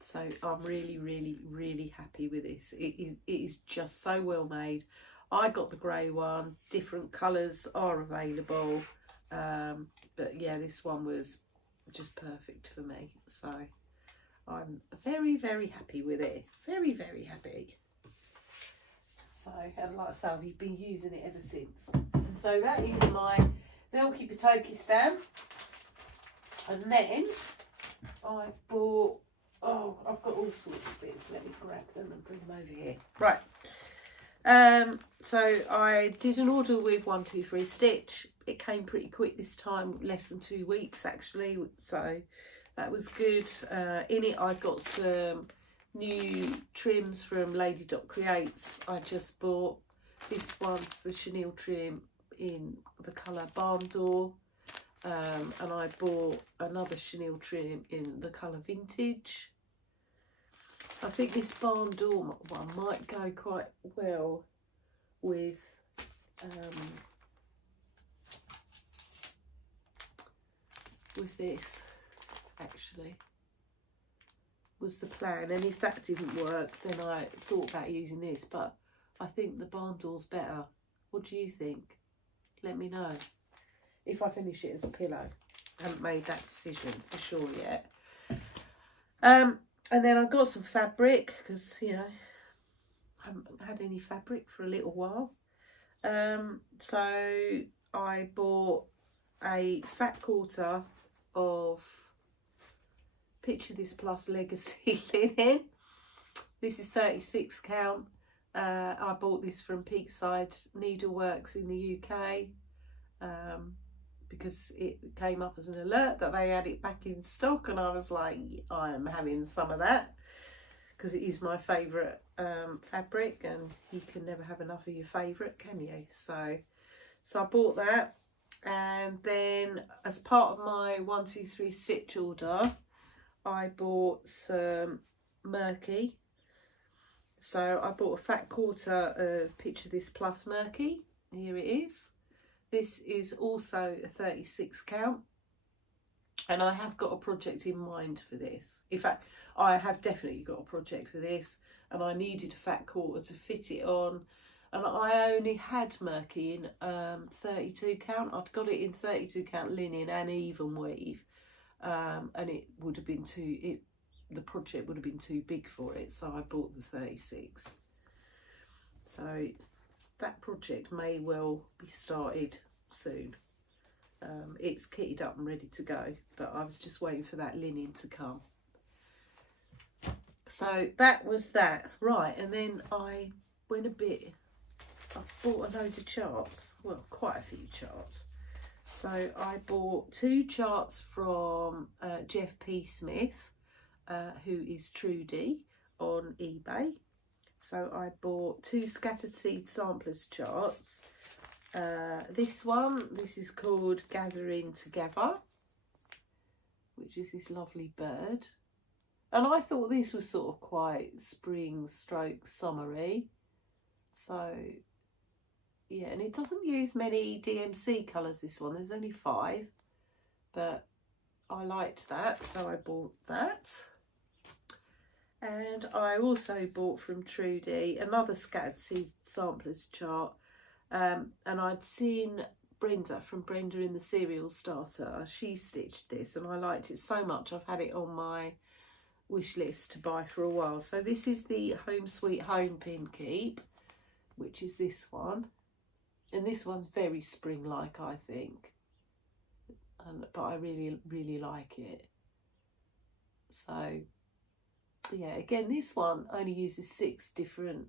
so I'm really, really, really happy with this. It is just so well made. I got the grey one. Different colours are available, but yeah, this one was just perfect for me. So I'm very, very happy with it. Very, very happy. So, and like I say, I've been using it ever since. And so that is my Velky Patoki stand. And then I've bought, oh, I've got all sorts of bits. Let me grab them and bring them over here. Right. So I did an order with 123 Stitch. It came pretty quick this time, less than 2 weeks actually, so that was good. In it I got some new trims from Lady Creates. I just bought this one's the chenille trim in the colour Barn Door, and I bought another chenille trim in the colour Vintage. I think this Barn Door one might go quite well with this, actually, was the plan. And if that didn't work, then I thought about using this, but I think the Barn Door's better. What do you think? Let me know. If I finish it as a pillow. I haven't made that decision for sure yet. And then I got some fabric, because, you know, I haven't had any fabric for a little while. So I bought a fat quarter of Picture This Plus Legacy linen. This is 36 count. I bought this from Peakside Needleworks in the UK, because it came up as an alert that they had it back in stock, and I was like, I am having some of that, because it is my favourite fabric, and you can never have enough of your favourite, can you? So I bought that. And then as part of my 123 Stitch order, I bought some Murky. So I bought a fat quarter of Picture This Plus Murky. Here it is. This is also a 36 count. And I have got a project in mind for this. In fact, I have definitely got a project for this. And I needed a fat quarter to fit it on. And I only had Murky in 32 count. I'd got it in 32 count linen and even weave. And it would have been the project would have been too big for it, so I bought the 36. So that project may well be started soon. It's kitted up and ready to go, but I was just waiting for that linen to come. So that was that. Right, and then I went I bought a load of charts, well, quite a few charts. So I bought 2 charts from Geoff P. Smith, who is Trudy on eBay. So I bought 2 scattered seed samplers charts. This is called Gathering Together, which is this lovely bird. And I thought this was sort of quite spring stroke summery. So yeah, and it doesn't use many DMC colours, this one. There's only 5, but I liked that, so I bought that. And I also bought from Trudy another scattered seed samplers chart. And I'd seen Brenda from Brenda in the Cereal Starter. She stitched this and I liked it so much. I've had it on my wish list to buy for a while. So this is the Home Sweet Home pin keep, which is this one. And this one's very spring-like, I think. But I really, really like it. So, yeah, again, this one only uses 6 different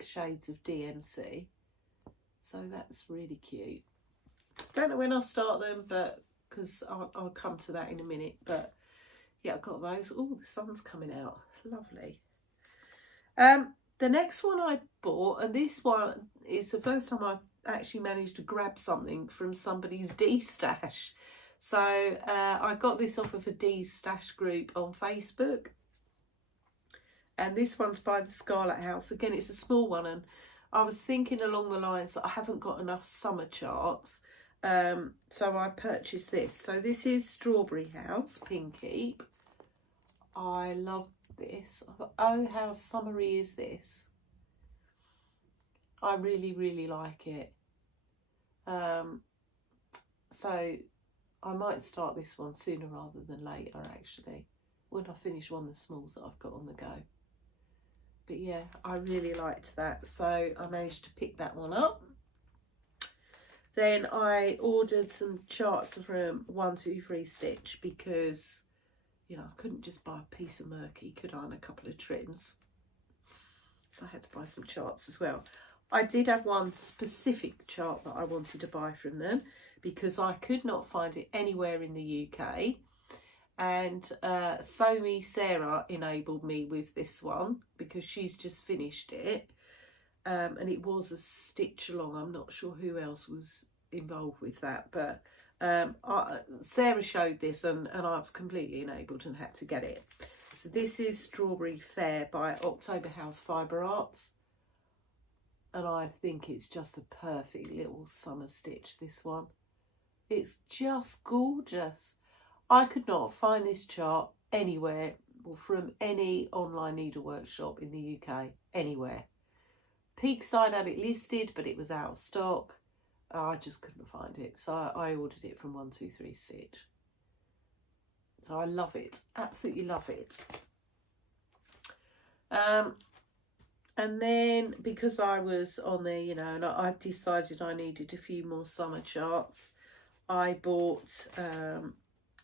shades of DMC. So that's really cute. Don't know when I'll start them, but because I'll come to that in a minute. But yeah, I've got those. Oh, the sun's coming out. Lovely. The next one I bought, and this one is the first time I've actually managed to grab something from somebody's D-stash. So I got this off of a D-stash group on Facebook. And this one's by the Scarlet House. Again, it's a small one, and I was thinking along the lines that I haven't got enough summer charts. So I purchased this. So this is Strawberry House Pin Keep. I love this. I thought, oh, how summery is this? I really, really like it. So I might start this one sooner rather than later, actually, when I finish one of the smalls that I've got on the go. But yeah, I really liked that, so I managed to pick that one up. Then I ordered some charts from 123 Stitch because, you know, I couldn't just buy a piece of murky, could I, and a couple of trims. So I had to buy some charts as well. I did have one specific chart that I wanted to buy from them because I could not find it anywhere in the UK. And Somi Sarah enabled me with this one because she's just finished it. And it was a stitch along. I'm not sure who else was involved with that, but Sarah showed this and I was completely enabled and had to get it. So this is Strawberry Fair by October House Fibre Arts. And I think it's just a perfect little summer stitch, this one. It's just gorgeous. I could not find this chart anywhere or from any online needlework shop in the UK, anywhere. Peakside had it listed, but it was out of stock. I just couldn't find it, so I ordered it from 123 Stitch. So I love it, absolutely love it. And then because I was on there, you know, and I decided I needed a few more summer charts, I bought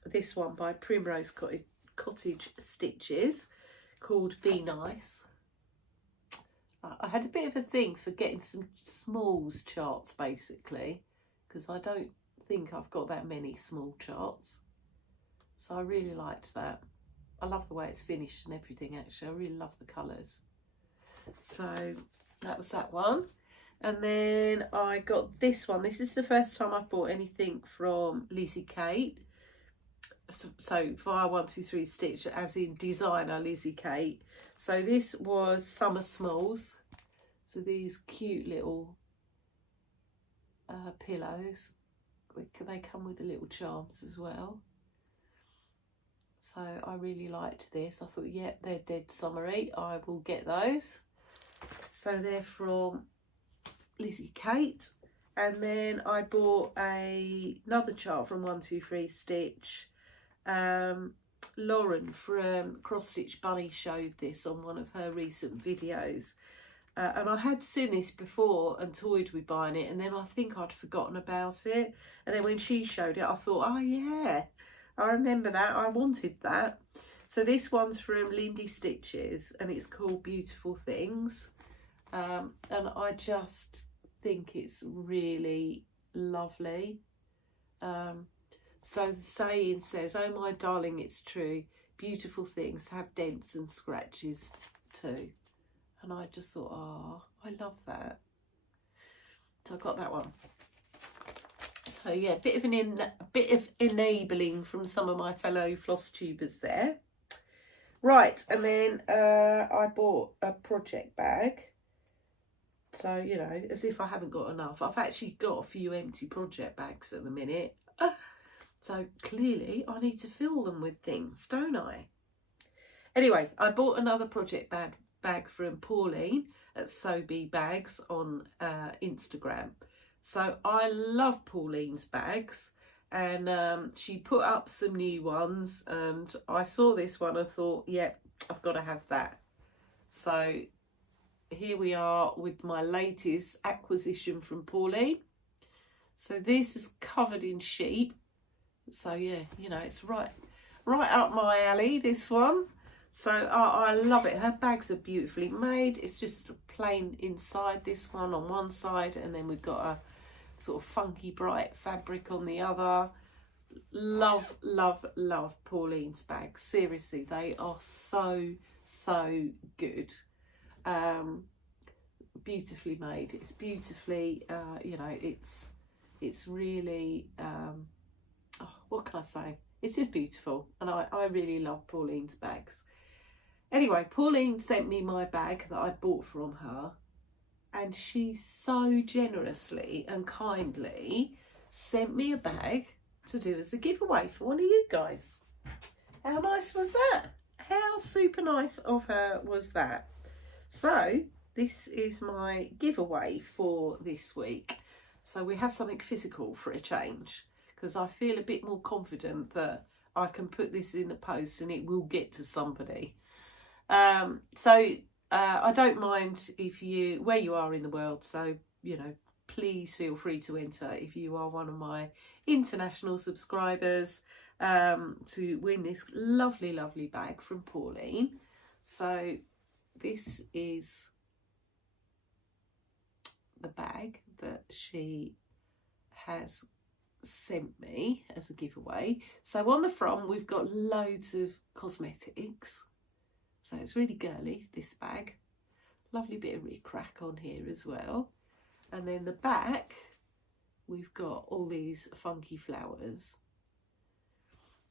this one by Primrose Cottage Stitches called Be Nice. I had a bit of a thing for getting some smalls charts, basically, because I don't think I've got that many small charts. So I really liked that. I love the way it's finished and everything, actually. I really love the colours. So that was that one. And then I got this one. This is the first time I've bought anything from Lizzie Kate. So via 123 Stitch, as in designer Lizzie Kate. So this was Summer Smalls. So these cute little pillows. They come with the little charms as well. So I really liked this. I thought, yeah, they're dead summery. I will get those. So they're from Lizzie Kate. And then I bought another chart from 123 Stitch. Lauren from Cross Stitch Bunny showed this on one of her recent videos. And I had seen this before and toyed with buying it, and then I think I'd forgotten about it. And then when she showed it, I thought, oh yeah, I remember that, I wanted that. So this one's from Lindy Stitches, and it's called Beautiful Things. And I just think it's really lovely. So the saying says, oh my darling, it's true, beautiful things have dents and scratches too. And I just thought, oh, I love that. So I got that one. So yeah, a bit of enabling from some of my fellow Flosstubers there. Right, and then I bought a project bag. So, you know, as if I haven't got enough. I've actually got a few empty project bags at the minute. So clearly I need to fill them with things, don't I? Anyway, I bought another project bag from Pauline at Sobe Bags on Instagram. So I love Pauline's bags, and she put up some new ones, and I saw this one and thought, yeah, I've got to have that. So here we are with my latest acquisition from Pauline. So this is covered in sheep. So yeah, you know, it's right up my alley, this one. So I love it. Her bags are beautifully made. It's just plain inside, this one on one side, and then we've got a sort of funky bright fabric on the other. Love, love, love Pauline's bags. Seriously, they are so good. Beautifully made. It's beautifully, you know, it's really, oh, what can I say? It's just beautiful, and I really love Pauline's bags. Anyway, Pauline sent me my bag that I bought from her, and she so generously and kindly sent me a bag to do as a giveaway for one of you guys. How nice was that? How super nice of her was that? So this is my giveaway for this week. So we have something physical for a change, because I feel a bit more confident that I can put this in the post and it will get to somebody. I don't mind where you are in the world, so, you know, please feel free to enter if you are one of my international subscribers, to win this lovely, lovely bag from Pauline. So this is the bag that she has sent me as a giveaway. So on the front we've got loads of cosmetics, so it's really girly, this bag. Lovely bit of rick-rack on here as well. And then the back we've got all these funky flowers,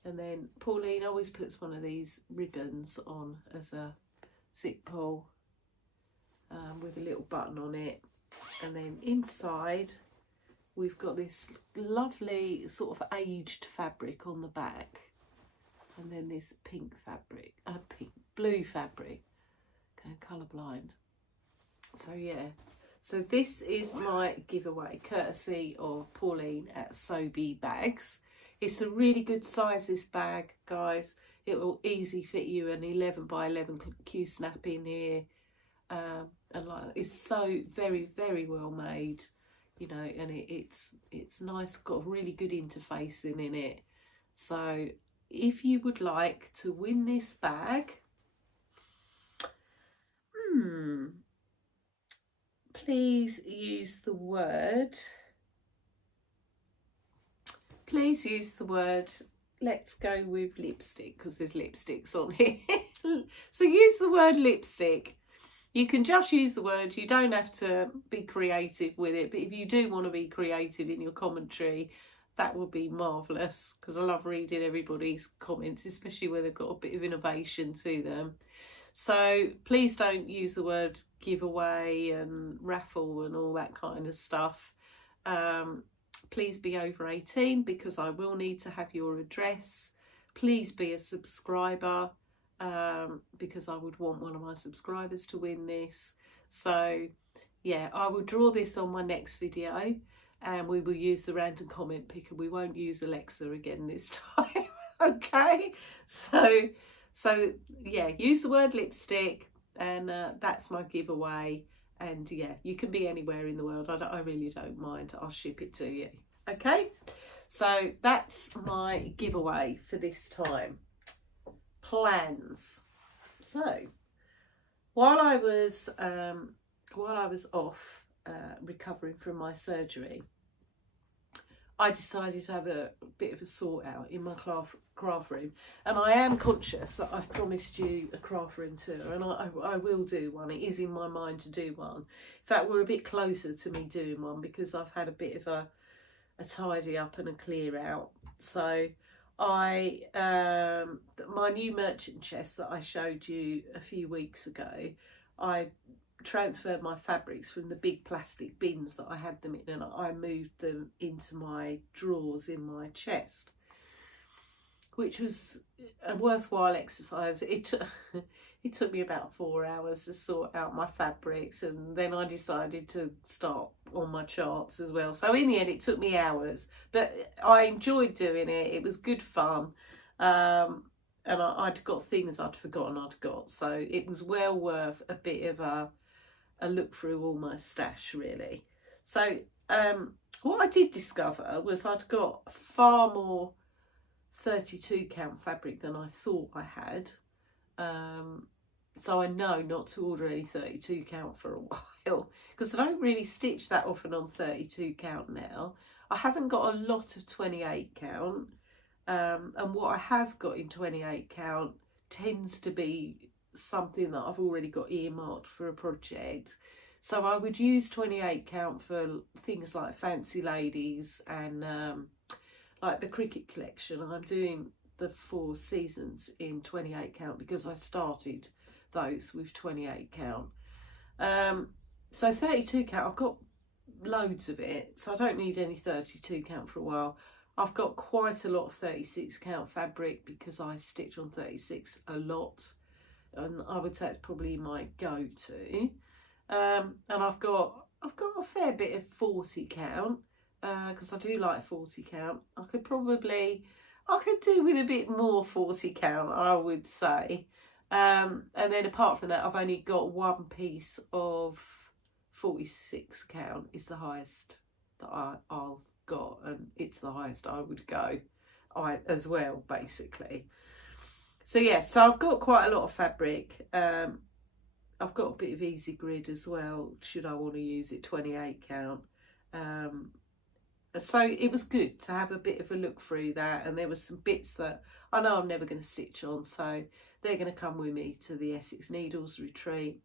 and then Pauline always puts one of these ribbons on as a zip pull, with a little button on it. And then inside we've got this lovely sort of aged fabric on the back, and then this blue fabric, okay, colourblind. So yeah, so this is my giveaway courtesy of Pauline at Sobe Bags. It's a really good size, this bag, guys. It will easily fit you an 11 by 11 Q snap in here, and like, it's so very, very well made, you know, and it's nice, got a really good interfacing in it. So if you would like to win this bag, please use the word, let's go with lipstick, because there's lipsticks on here. So use the word lipstick. You can just use the word, you don't have to be creative with it, but if you do want to be creative in your commentary, that would be marvellous, because I love reading everybody's comments, especially when they've got a bit of innovation to them. So please don't use the word giveaway and raffle and all that kind of stuff. Please be over 18, because I will need to have your address. Please be a subscriber, because I would want one of my subscribers to win this. So yeah, I will draw this on my next video, and we will use the random comment picker. We won't use Alexa again this time. Okay, so yeah, use the word lipstick, and that's my giveaway. And yeah, you can be anywhere in the world. I really don't mind. I'll ship it to you. Okay, so that's my giveaway for this time. Plans. So while I was off recovering from my surgery, I decided to have a bit of a sort out in my craft room, and I am conscious that I've promised you a craft room tour, and I will do one. It is in my mind to do one. In fact, we're a bit closer to me doing one because I've had a bit of a tidy up and a clear out. So my new merchant chest that I showed you a few weeks ago, I transferred my fabrics from the big plastic bins that I had them in, and I moved them into my drawers in my chest, which was a worthwhile exercise. It took me about 4 hours to sort out my fabrics, and then I decided to start on my charts as well. So in the end it took me hours, but I enjoyed doing it. It was good fun. And I'd got things I'd forgotten I'd got, so it was well worth a bit of a look through all my stash, really. So what I did discover was I'd got far more 32 count fabric than I thought I had. So I know not to order any 32 count for a while, because I don't really stitch that often on 32 count now. I haven't got a lot of 28 count, and what I have got in 28 count tends to be something that I've already got earmarked for a project. So I would use 28 count for things like Fancy Ladies and like the cricket collection. I'm doing the 4 seasons in 28 count because I started those with 28 count. So 32 count, I've got loads of it, so I don't need any 32 count for a while. I've got quite a lot of 36 count fabric because I stitch on 36 a lot, and I would say it's probably my go-to. And I've got a fair bit of 40 count because I do like 40 count. I could do with a bit more 40 count, I would say. And then apart from that, I've only got one piece of 46 count. Is the highest that I've got, and it's the highest I would go as well, basically. So yeah, so I've got quite a lot of fabric. I've got a bit of easy grid as well, should I want to use it, 28 count. So it was good to have a bit of a look through that, and there were some bits that I know I'm never going to stitch on, so they're going to come with me to the Essex Needles retreat,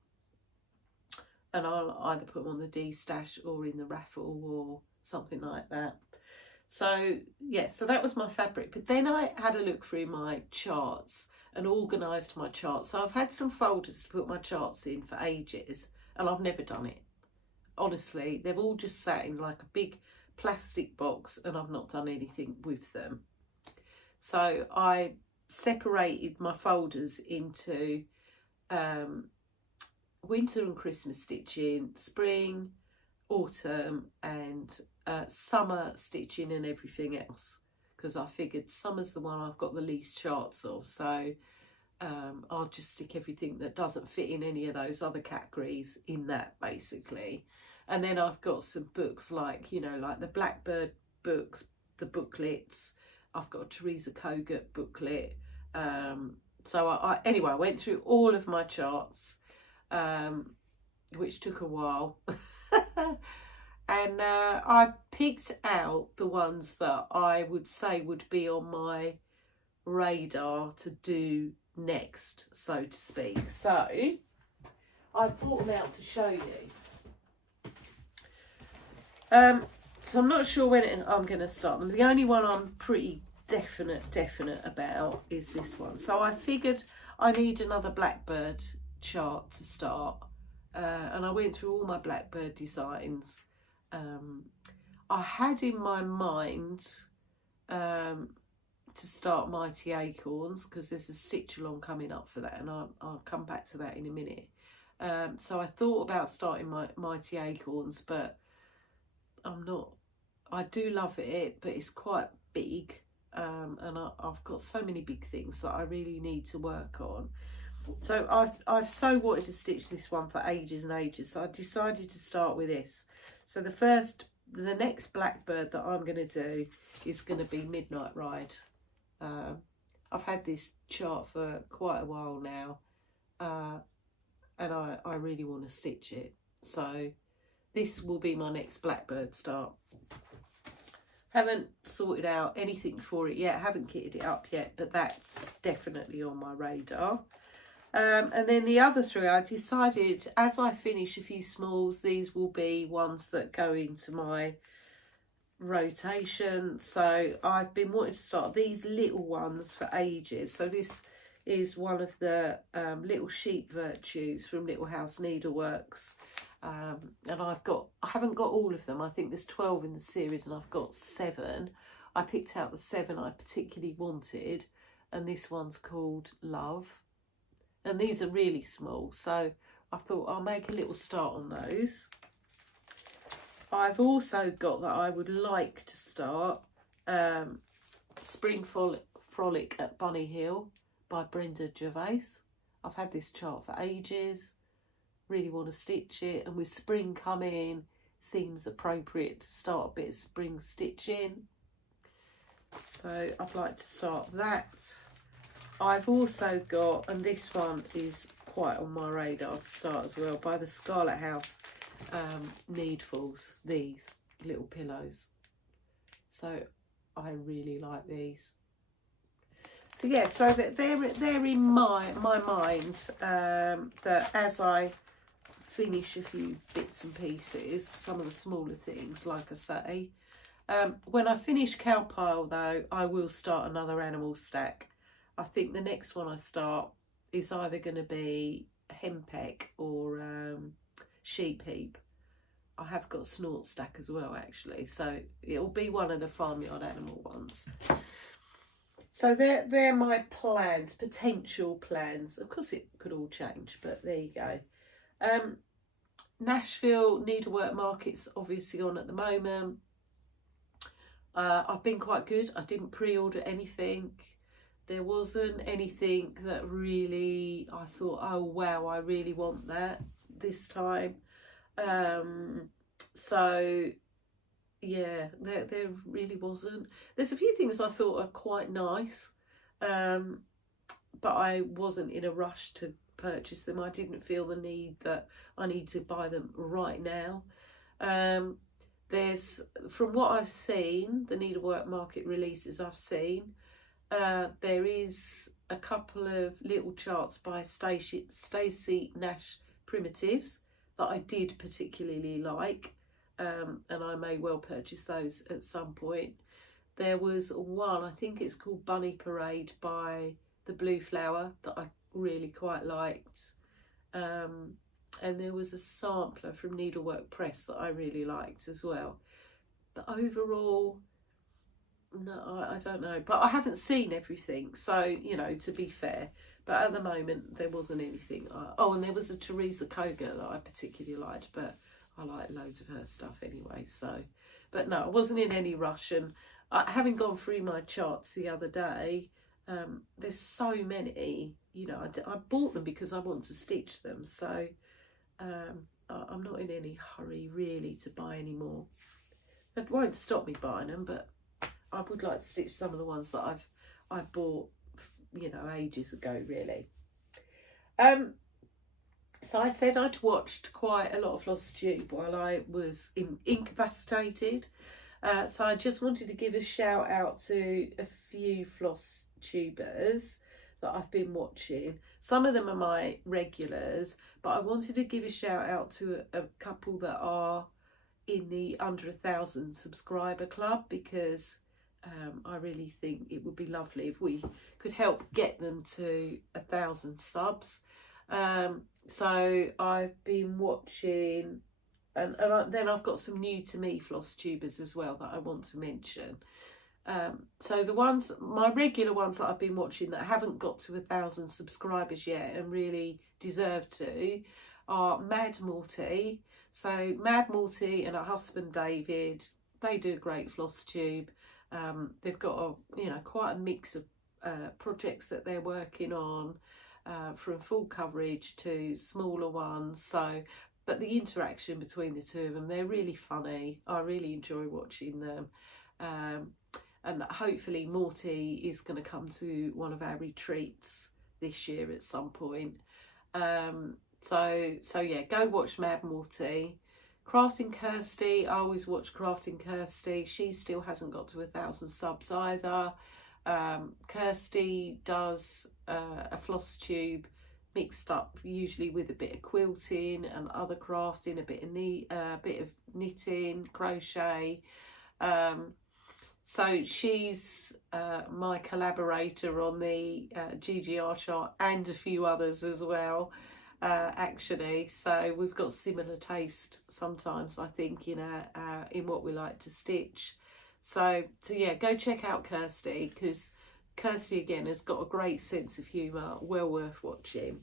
and I'll either put them on the D stash or in the raffle or something like that. So yeah, so that was my fabric. But then I had a look through my charts and organised my charts. So I've had some folders to put my charts in for ages, and I've never done it. Honestly, they've all just sat in like a big plastic box, and I've not done anything with them. So I separated my folders into winter and Christmas stitching, spring, autumn, and summer stitching and everything else, because I figured summer's the one I've got the least charts of, so I'll just stick everything that doesn't fit in any of those other categories in that, basically. And then I've got some books like, you know, like the Blackbird books, the booklets. I've got a Teresa Kogut booklet. So anyway, I went through all of my charts, which took a while. And I picked out the ones that I would say would be on my radar to do next, so to speak. So I brought them out to show you. So I'm not sure when I'm going to start them. The only one I'm pretty definite about is this one. So I figured I need another Blackbird chart to start, and I went through all my Blackbird designs. I had in my mind to start Mighty Acorns, because there's a stitch along coming up for that, and I'll come back to that in a minute. So I thought about starting my Mighty Acorns, but I'm not. I do love it, but it's quite big. and I've got so many big things that I really need to work on. So I've so wanted to stitch this one for ages and ages, so I decided to start with this. So the next Blackbird that I'm going to do is going to be Midnight Ride. I've had this chart for quite a while now, and I really want to stitch it. So this will be my next Blackbird start. Haven't sorted out anything for it yet, haven't kitted it up yet, but that's definitely on my radar. And then the other three, I decided as I finish a few smalls, these will be ones that go into my rotation. So I've been wanting to start these little ones for ages. So this is one of the little sheep virtues from Little House Needleworks. And I haven't got all of them. I think there's 12 in the series and I've got 7. I picked out the 7 I particularly wanted, and this one's called Love. And these are really small, so I thought I'll make a little start on those. I've also got that I would like to start Spring Frolic at Bunny Hill by Brenda Gervais. I've had this chart for ages, really want to stitch it, and with spring coming, seems appropriate to start a bit of spring stitching. So I'd like to start that. I've also got, and this one is quite on my radar to start as well, by the Scarlet House Needfuls, these little pillows. So I really like these. So yeah, so they're in my mind, that as I finish a few bits and pieces, some of the smaller things, like I say, when I finish Cowpile though, I will start another animal stack. I think the next one I start is either going to be Henpeck or Sheep Heap. I have got Snort Stack as well, actually, so it'll be one of the farmyard animal ones. So they're my plans, potential plans. Of course, it could all change, but there you go. Nashville Needlework Market's obviously on at the moment. I've been quite good. I didn't pre-order anything. There wasn't anything that really I thought, oh wow, I really want that this time. So yeah, there really wasn't. There's a few things I thought are quite nice, but I wasn't in a rush to purchase them. I didn't feel the need that I need to buy them right now. There's, from what I've seen, the Needlework Market releases I've seen, there is a couple of little charts by Stacey Nash Primitives that I did particularly like, and I may well purchase those at some point. There was one, I think it's called Bunny Parade by the Blue Flower, that I really quite liked, and there was a sampler from Needlework Press that I really liked as well. But overall, no, I don't know, but I haven't seen everything, so you know, to be fair, but at the moment there wasn't anything. Oh, and there was a Teresa Koga that I particularly liked, but I like loads of her stuff anyway, so, but no, I wasn't in any rush. And having gone through my charts the other day, there's so many, you know, I bought them because I want to stitch them, so I'm not in any hurry really to buy any more. It won't stop me buying them, but I would like to stitch some of the ones that I bought, you know, ages ago really. So I said I'd watched quite a lot of Flosstube while I was incapacitated. So I just wanted to give a shout out to a few Flosstubers that I've been watching. Some of them are my regulars, but I wanted to give a shout out to a couple that are in the under 1,000 subscriber club, because I really think it would be lovely if we could help get them to 1,000 subs. So I've been watching, and then I've got some new to me Flosstubers as well that I want to mention. So the ones, my regular ones that I've been watching that haven't got to 1,000 subscribers yet and really deserve to, are Mad Morty. So Mad Morty and her husband David, they do a great Flosstube. They've got quite a mix of projects that they're working on, from full coverage to smaller ones. So, but the interaction between the two of them, they're really funny. I really enjoy watching them. And hopefully Morty is going to come to one of our retreats this year at some point. So yeah, go watch Mad Morty. Crafting Kirsty, I always watch Crafting Kirsty. She still hasn't got to 1,000 subs either. Kirsty does a floss tube mixed up usually with a bit of quilting and other crafting, a bit of knitting, crochet. So she's my collaborator on the GGR chart and a few others as well, actually. So we've got similar taste sometimes, I think, in what we like to stitch. So yeah, go check out Kirsty, because Kirsty again has got a great sense of humour, well worth watching.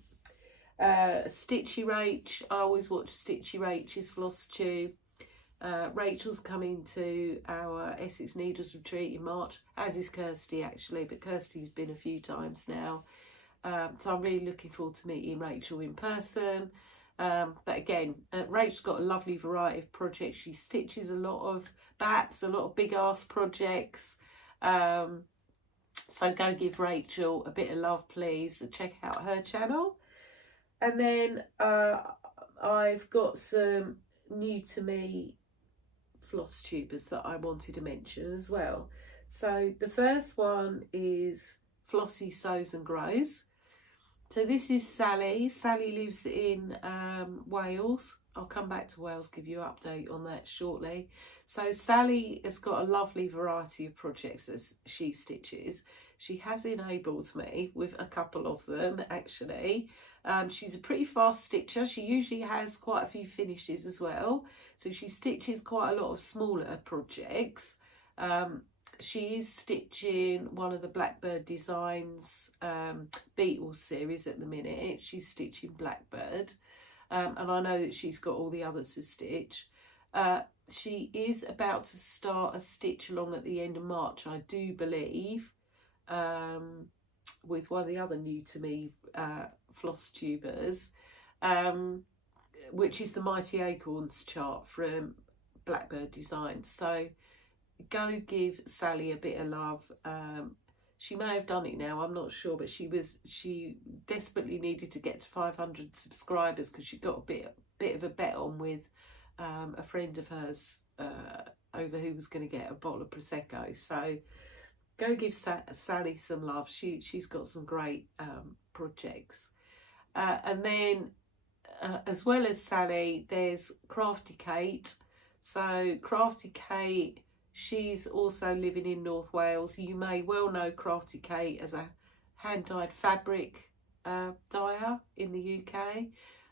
Stitchy Rach, I always watch Stitchy Rach's floss tube. Rachel's coming to our Essex Needles retreat in March, as is Kirsty actually, but Kirsty's been a few times now. So I'm really looking forward to meeting Rachel in person. But again, Rachel's got a lovely variety of projects. She stitches a lot of BAPs, a lot of big ass projects. So go give Rachel a bit of love, please. Check out her channel. And then I've got some new to me Flosstubers that I wanted to mention as well. So the first one is Flossie Sews and Grows. So this is Sally. Sally lives in Wales. I'll come back to Wales, give you an update on that shortly. So Sally has got a lovely variety of projects that she stitches. She has enabled me with a couple of them, actually. She's a pretty fast stitcher. She usually has quite a few finishes as well. So she stitches quite a lot of smaller projects. She is stitching one of the Blackbird Designs Beatles series at the minute. She's stitching Blackbird. And I know that she's got all the others to stitch. She is about to start a stitch along at the end of March, I do believe, with one of the other new to me Flosstubers, which is the Mighty Acorns chart from Blackbird Designs. So go give Sally a bit of love. She may have done it now, I'm not sure, but she desperately needed to get to 500 subscribers because she got a bit of a bet on with a friend of hers over who was going to get a bottle of Prosecco. So go give Sally some love. She's got some great projects. And then as well as Sally, there's Crafty Kate. So Crafty Kate, she's also living in North Wales. You may well know Crafty Kate as a hand-dyed fabric dyer in the UK.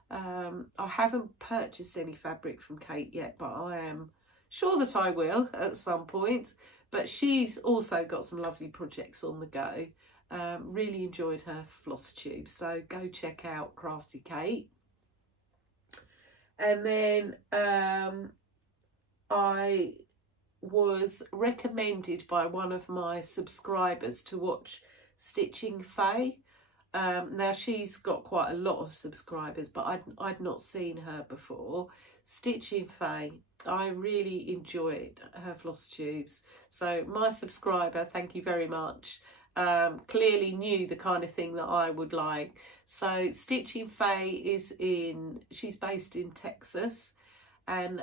I haven't purchased any fabric from Kate yet, but I am sure that I will at some point. But she's also got some lovely projects on the go. Really enjoyed her floss tube, so go check out Crafty Kate. And then I was recommended by one of my subscribers to watch Stitching Faye. Now she's got quite a lot of subscribers, but I'd not seen her before. Stitching Faye, I really enjoyed her floss tubes. So my subscriber, thank you very much, clearly knew the kind of thing that I would like. So Stitching Faye she's based in Texas, and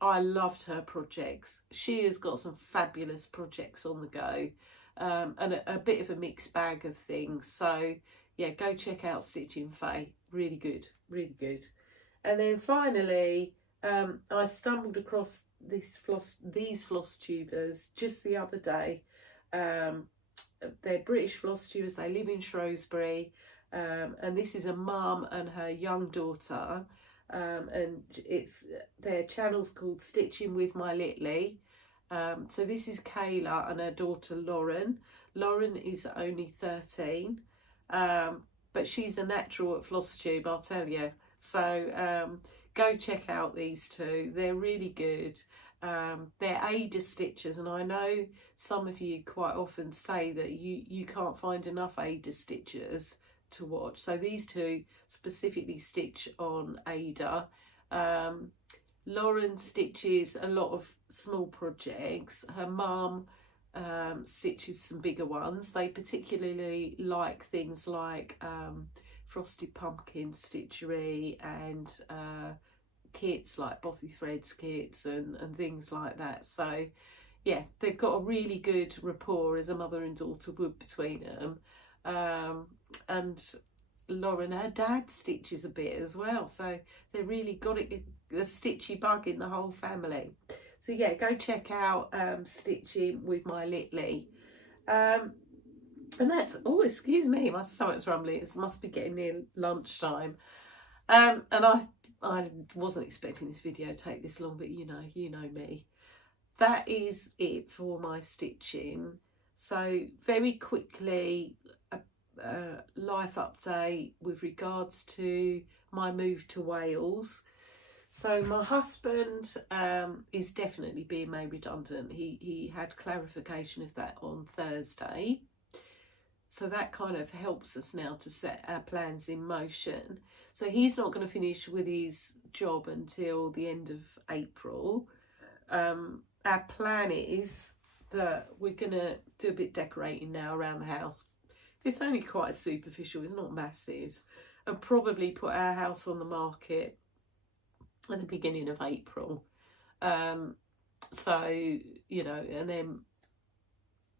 I loved her projects. She has got some fabulous projects on the go, and a bit of a mixed bag of things. So yeah, go check out Stitching Faye. Really good, really good. And then finally, I stumbled across these Flosstubers just the other day. They're British Flosstubers. They live in Shrewsbury, and this is a mum and her young daughter. And their channel's called Stitching with My Litly. So this is Kayla and her daughter Lauren. Lauren is only 13, but she's a natural at floss tube, I'll tell you. So go check out these two. They're really good. They're Ada stitchers, and I know some of you quite often say that you can't find enough Ada stitchers to watch. So these two specifically stitch on Ada. Lauren stitches a lot of small projects. Her mum stitches some bigger ones. They particularly like things like frosted pumpkin stitchery and kits like Bothy Threads kits and things like that. So yeah, they've got a really good rapport as a mother and daughter would between them. And Lauren, her dad stitches a bit as well, so they really got it, the stitchy bug in the whole family. So yeah, go check out Stitching with My Litly. And that's, oh excuse me, my stomach's rumbling, it must be getting near lunchtime. And I wasn't expecting this video to take this long, but you know me. That is it for my stitching. So very quickly, a life update with regards to my move to Wales. So my husband is definitely being made redundant. He had clarification of that on Thursday. So that kind of helps us now to set our plans in motion. So he's not going to finish with his job until the end of April. Our plan is that we're going to do a bit decorating now around the house. It's only quite superficial, it's not massive. And probably put our house on the market at the beginning of April. So, you know, and then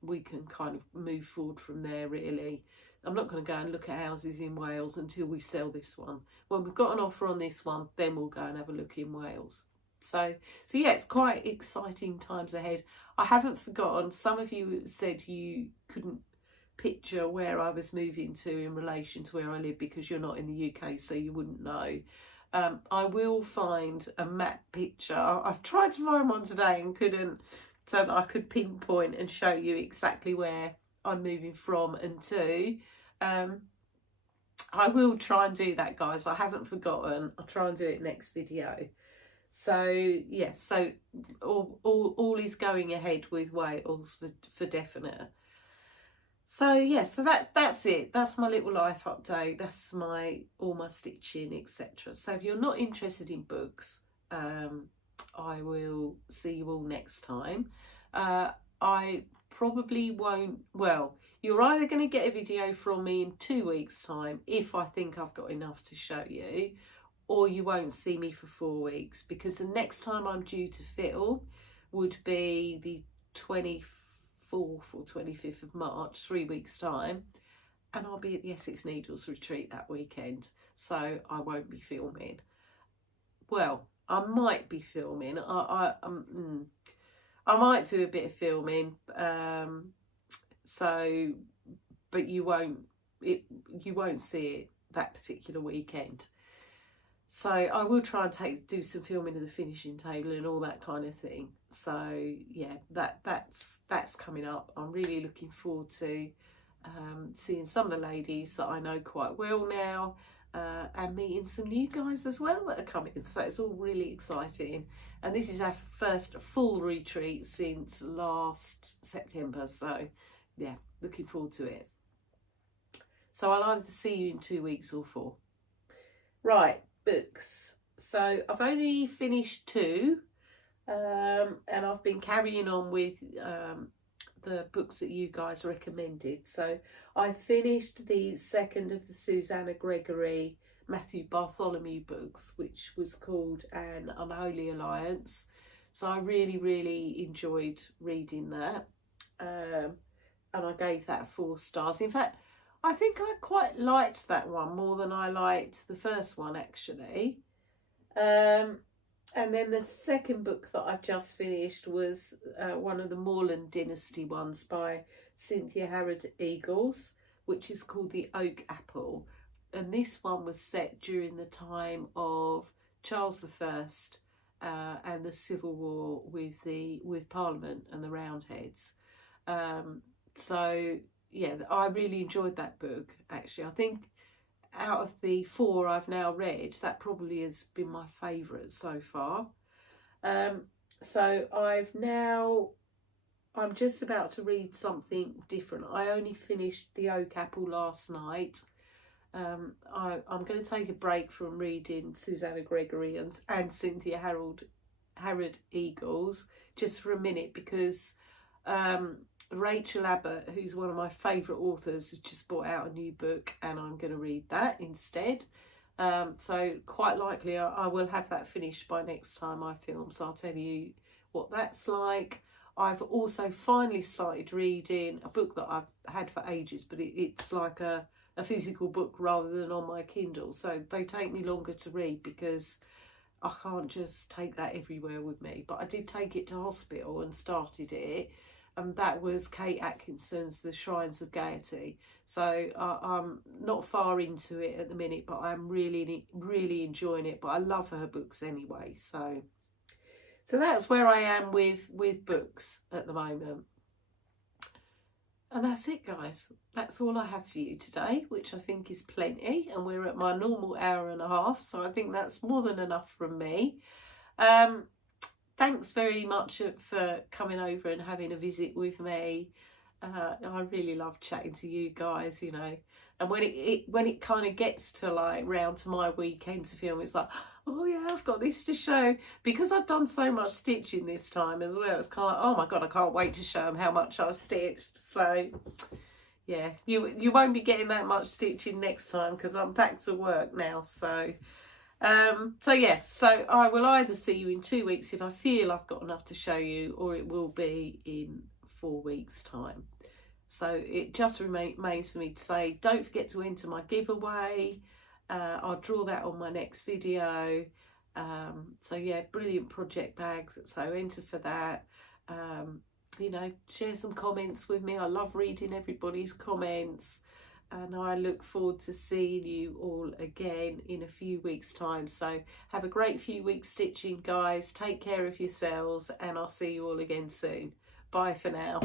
we can kind of move forward from there, really. I'm not going to go and look at houses in Wales until we sell this one. When we've got an offer on this one, then we'll go and have a look in Wales. So yeah, it's quite exciting times ahead. I haven't forgotten, some of you said you couldn't picture where I was moving to in relation to where I live because you're not in the UK, so you wouldn't know. I will find a map picture. I've tried to find one today and couldn't, so that I could pinpoint and show you exactly where I'm moving from and to. I will try and do that, guys. I haven't forgotten. I'll try and do it next video. So yeah, so all is going ahead with Wales for definite. So yeah, so that's it. That's my little life update. That's all my stitching, etc. So if you're not interested in books, I will see you all next time. I probably won't, well, you're either going to get a video from me in 2 weeks time if I think I've got enough to show you, or you won't see me for 4 weeks, because the next time I'm due to film would be the 24th or 25th of March, 3 weeks time, and I'll be at the Essex Needles retreat that weekend, so I won't be filming. Well, I might be filming. I might do a bit of filming, so, but you won't see it that particular weekend. So I will try and do some filming of the finishing table and all that kind of thing. So yeah, that's coming up. I'm really looking forward to seeing some of the ladies that I know quite well now, and meeting some new guys as well that are coming. So it's all really exciting. And this is our first full retreat since last September. So yeah, looking forward to it. So I'll either see you in 2 weeks or 4. Right, books. So I've only finished 2, and I've been carrying on with the books that you guys recommended. So I finished the second of the Susanna Gregory Matthew Bartholomew books, which was called An Unholy Alliance. So I really enjoyed reading that, and I gave that 4 stars. In fact, I think I quite liked that one more than I liked the first one, actually. And then the second book that I've just finished was one of the Morland Dynasty ones by Cynthia Harrod Eagles, which is called The Oak Apple. And this one was set during the time of Charles I and the Civil War with Parliament and the Roundheads. So yeah, I really enjoyed that book, actually. I think out of the 4 I've now read, that probably has been my favourite so far. So I'm just about to read something different. I only finished The Oak Apple last night. I'm going to take a break from reading Susanna Gregory and Cynthia Harrod Eagles just for a minute, because Rachel Abbott, who's one of my favourite authors, has just brought out a new book, and I'm going to read that instead. So quite likely I will have that finished by next time I film, so I'll tell you what that's like. I've also finally started reading a book that I've had for ages, but it's like a physical book rather than on my Kindle, so they take me longer to read because I can't just take that everywhere with me. But I did take it to hospital and started it, and that was Kate Atkinson's The Shrines of Gaiety. So I'm not far into it at the minute, but I'm really enjoying it. But I love her books anyway, so that's where I am with books at the moment. And that's it, guys. That's all I have for you today, which I think is plenty, and we're at my normal hour and a half, so I think that's more than enough from me. Thanks very much for coming over and having a visit with me. I really love chatting to you guys, you know. And when it kind of gets to like round to my weekend to film, it's like, oh yeah, I've got this to show. Because I've done so much stitching this time as well, it's kind of like, oh my God, I can't wait to show them how much I've stitched. So yeah, you won't be getting that much stitching next time because I'm back to work now. So yeah, so I will either see you in 2 weeks if I feel I've got enough to show you, or it will be in 4 weeks' time. So it just remains for me to say, don't forget to enter my giveaway. I'll draw that on my next video. So yeah, brilliant project bags. So enter for that. You know, share some comments with me. I love reading everybody's comments. And I look forward to seeing you all again in a few weeks' time. So have a great few weeks stitching, guys. Take care of yourselves, and I'll see you all again soon. Bye for now.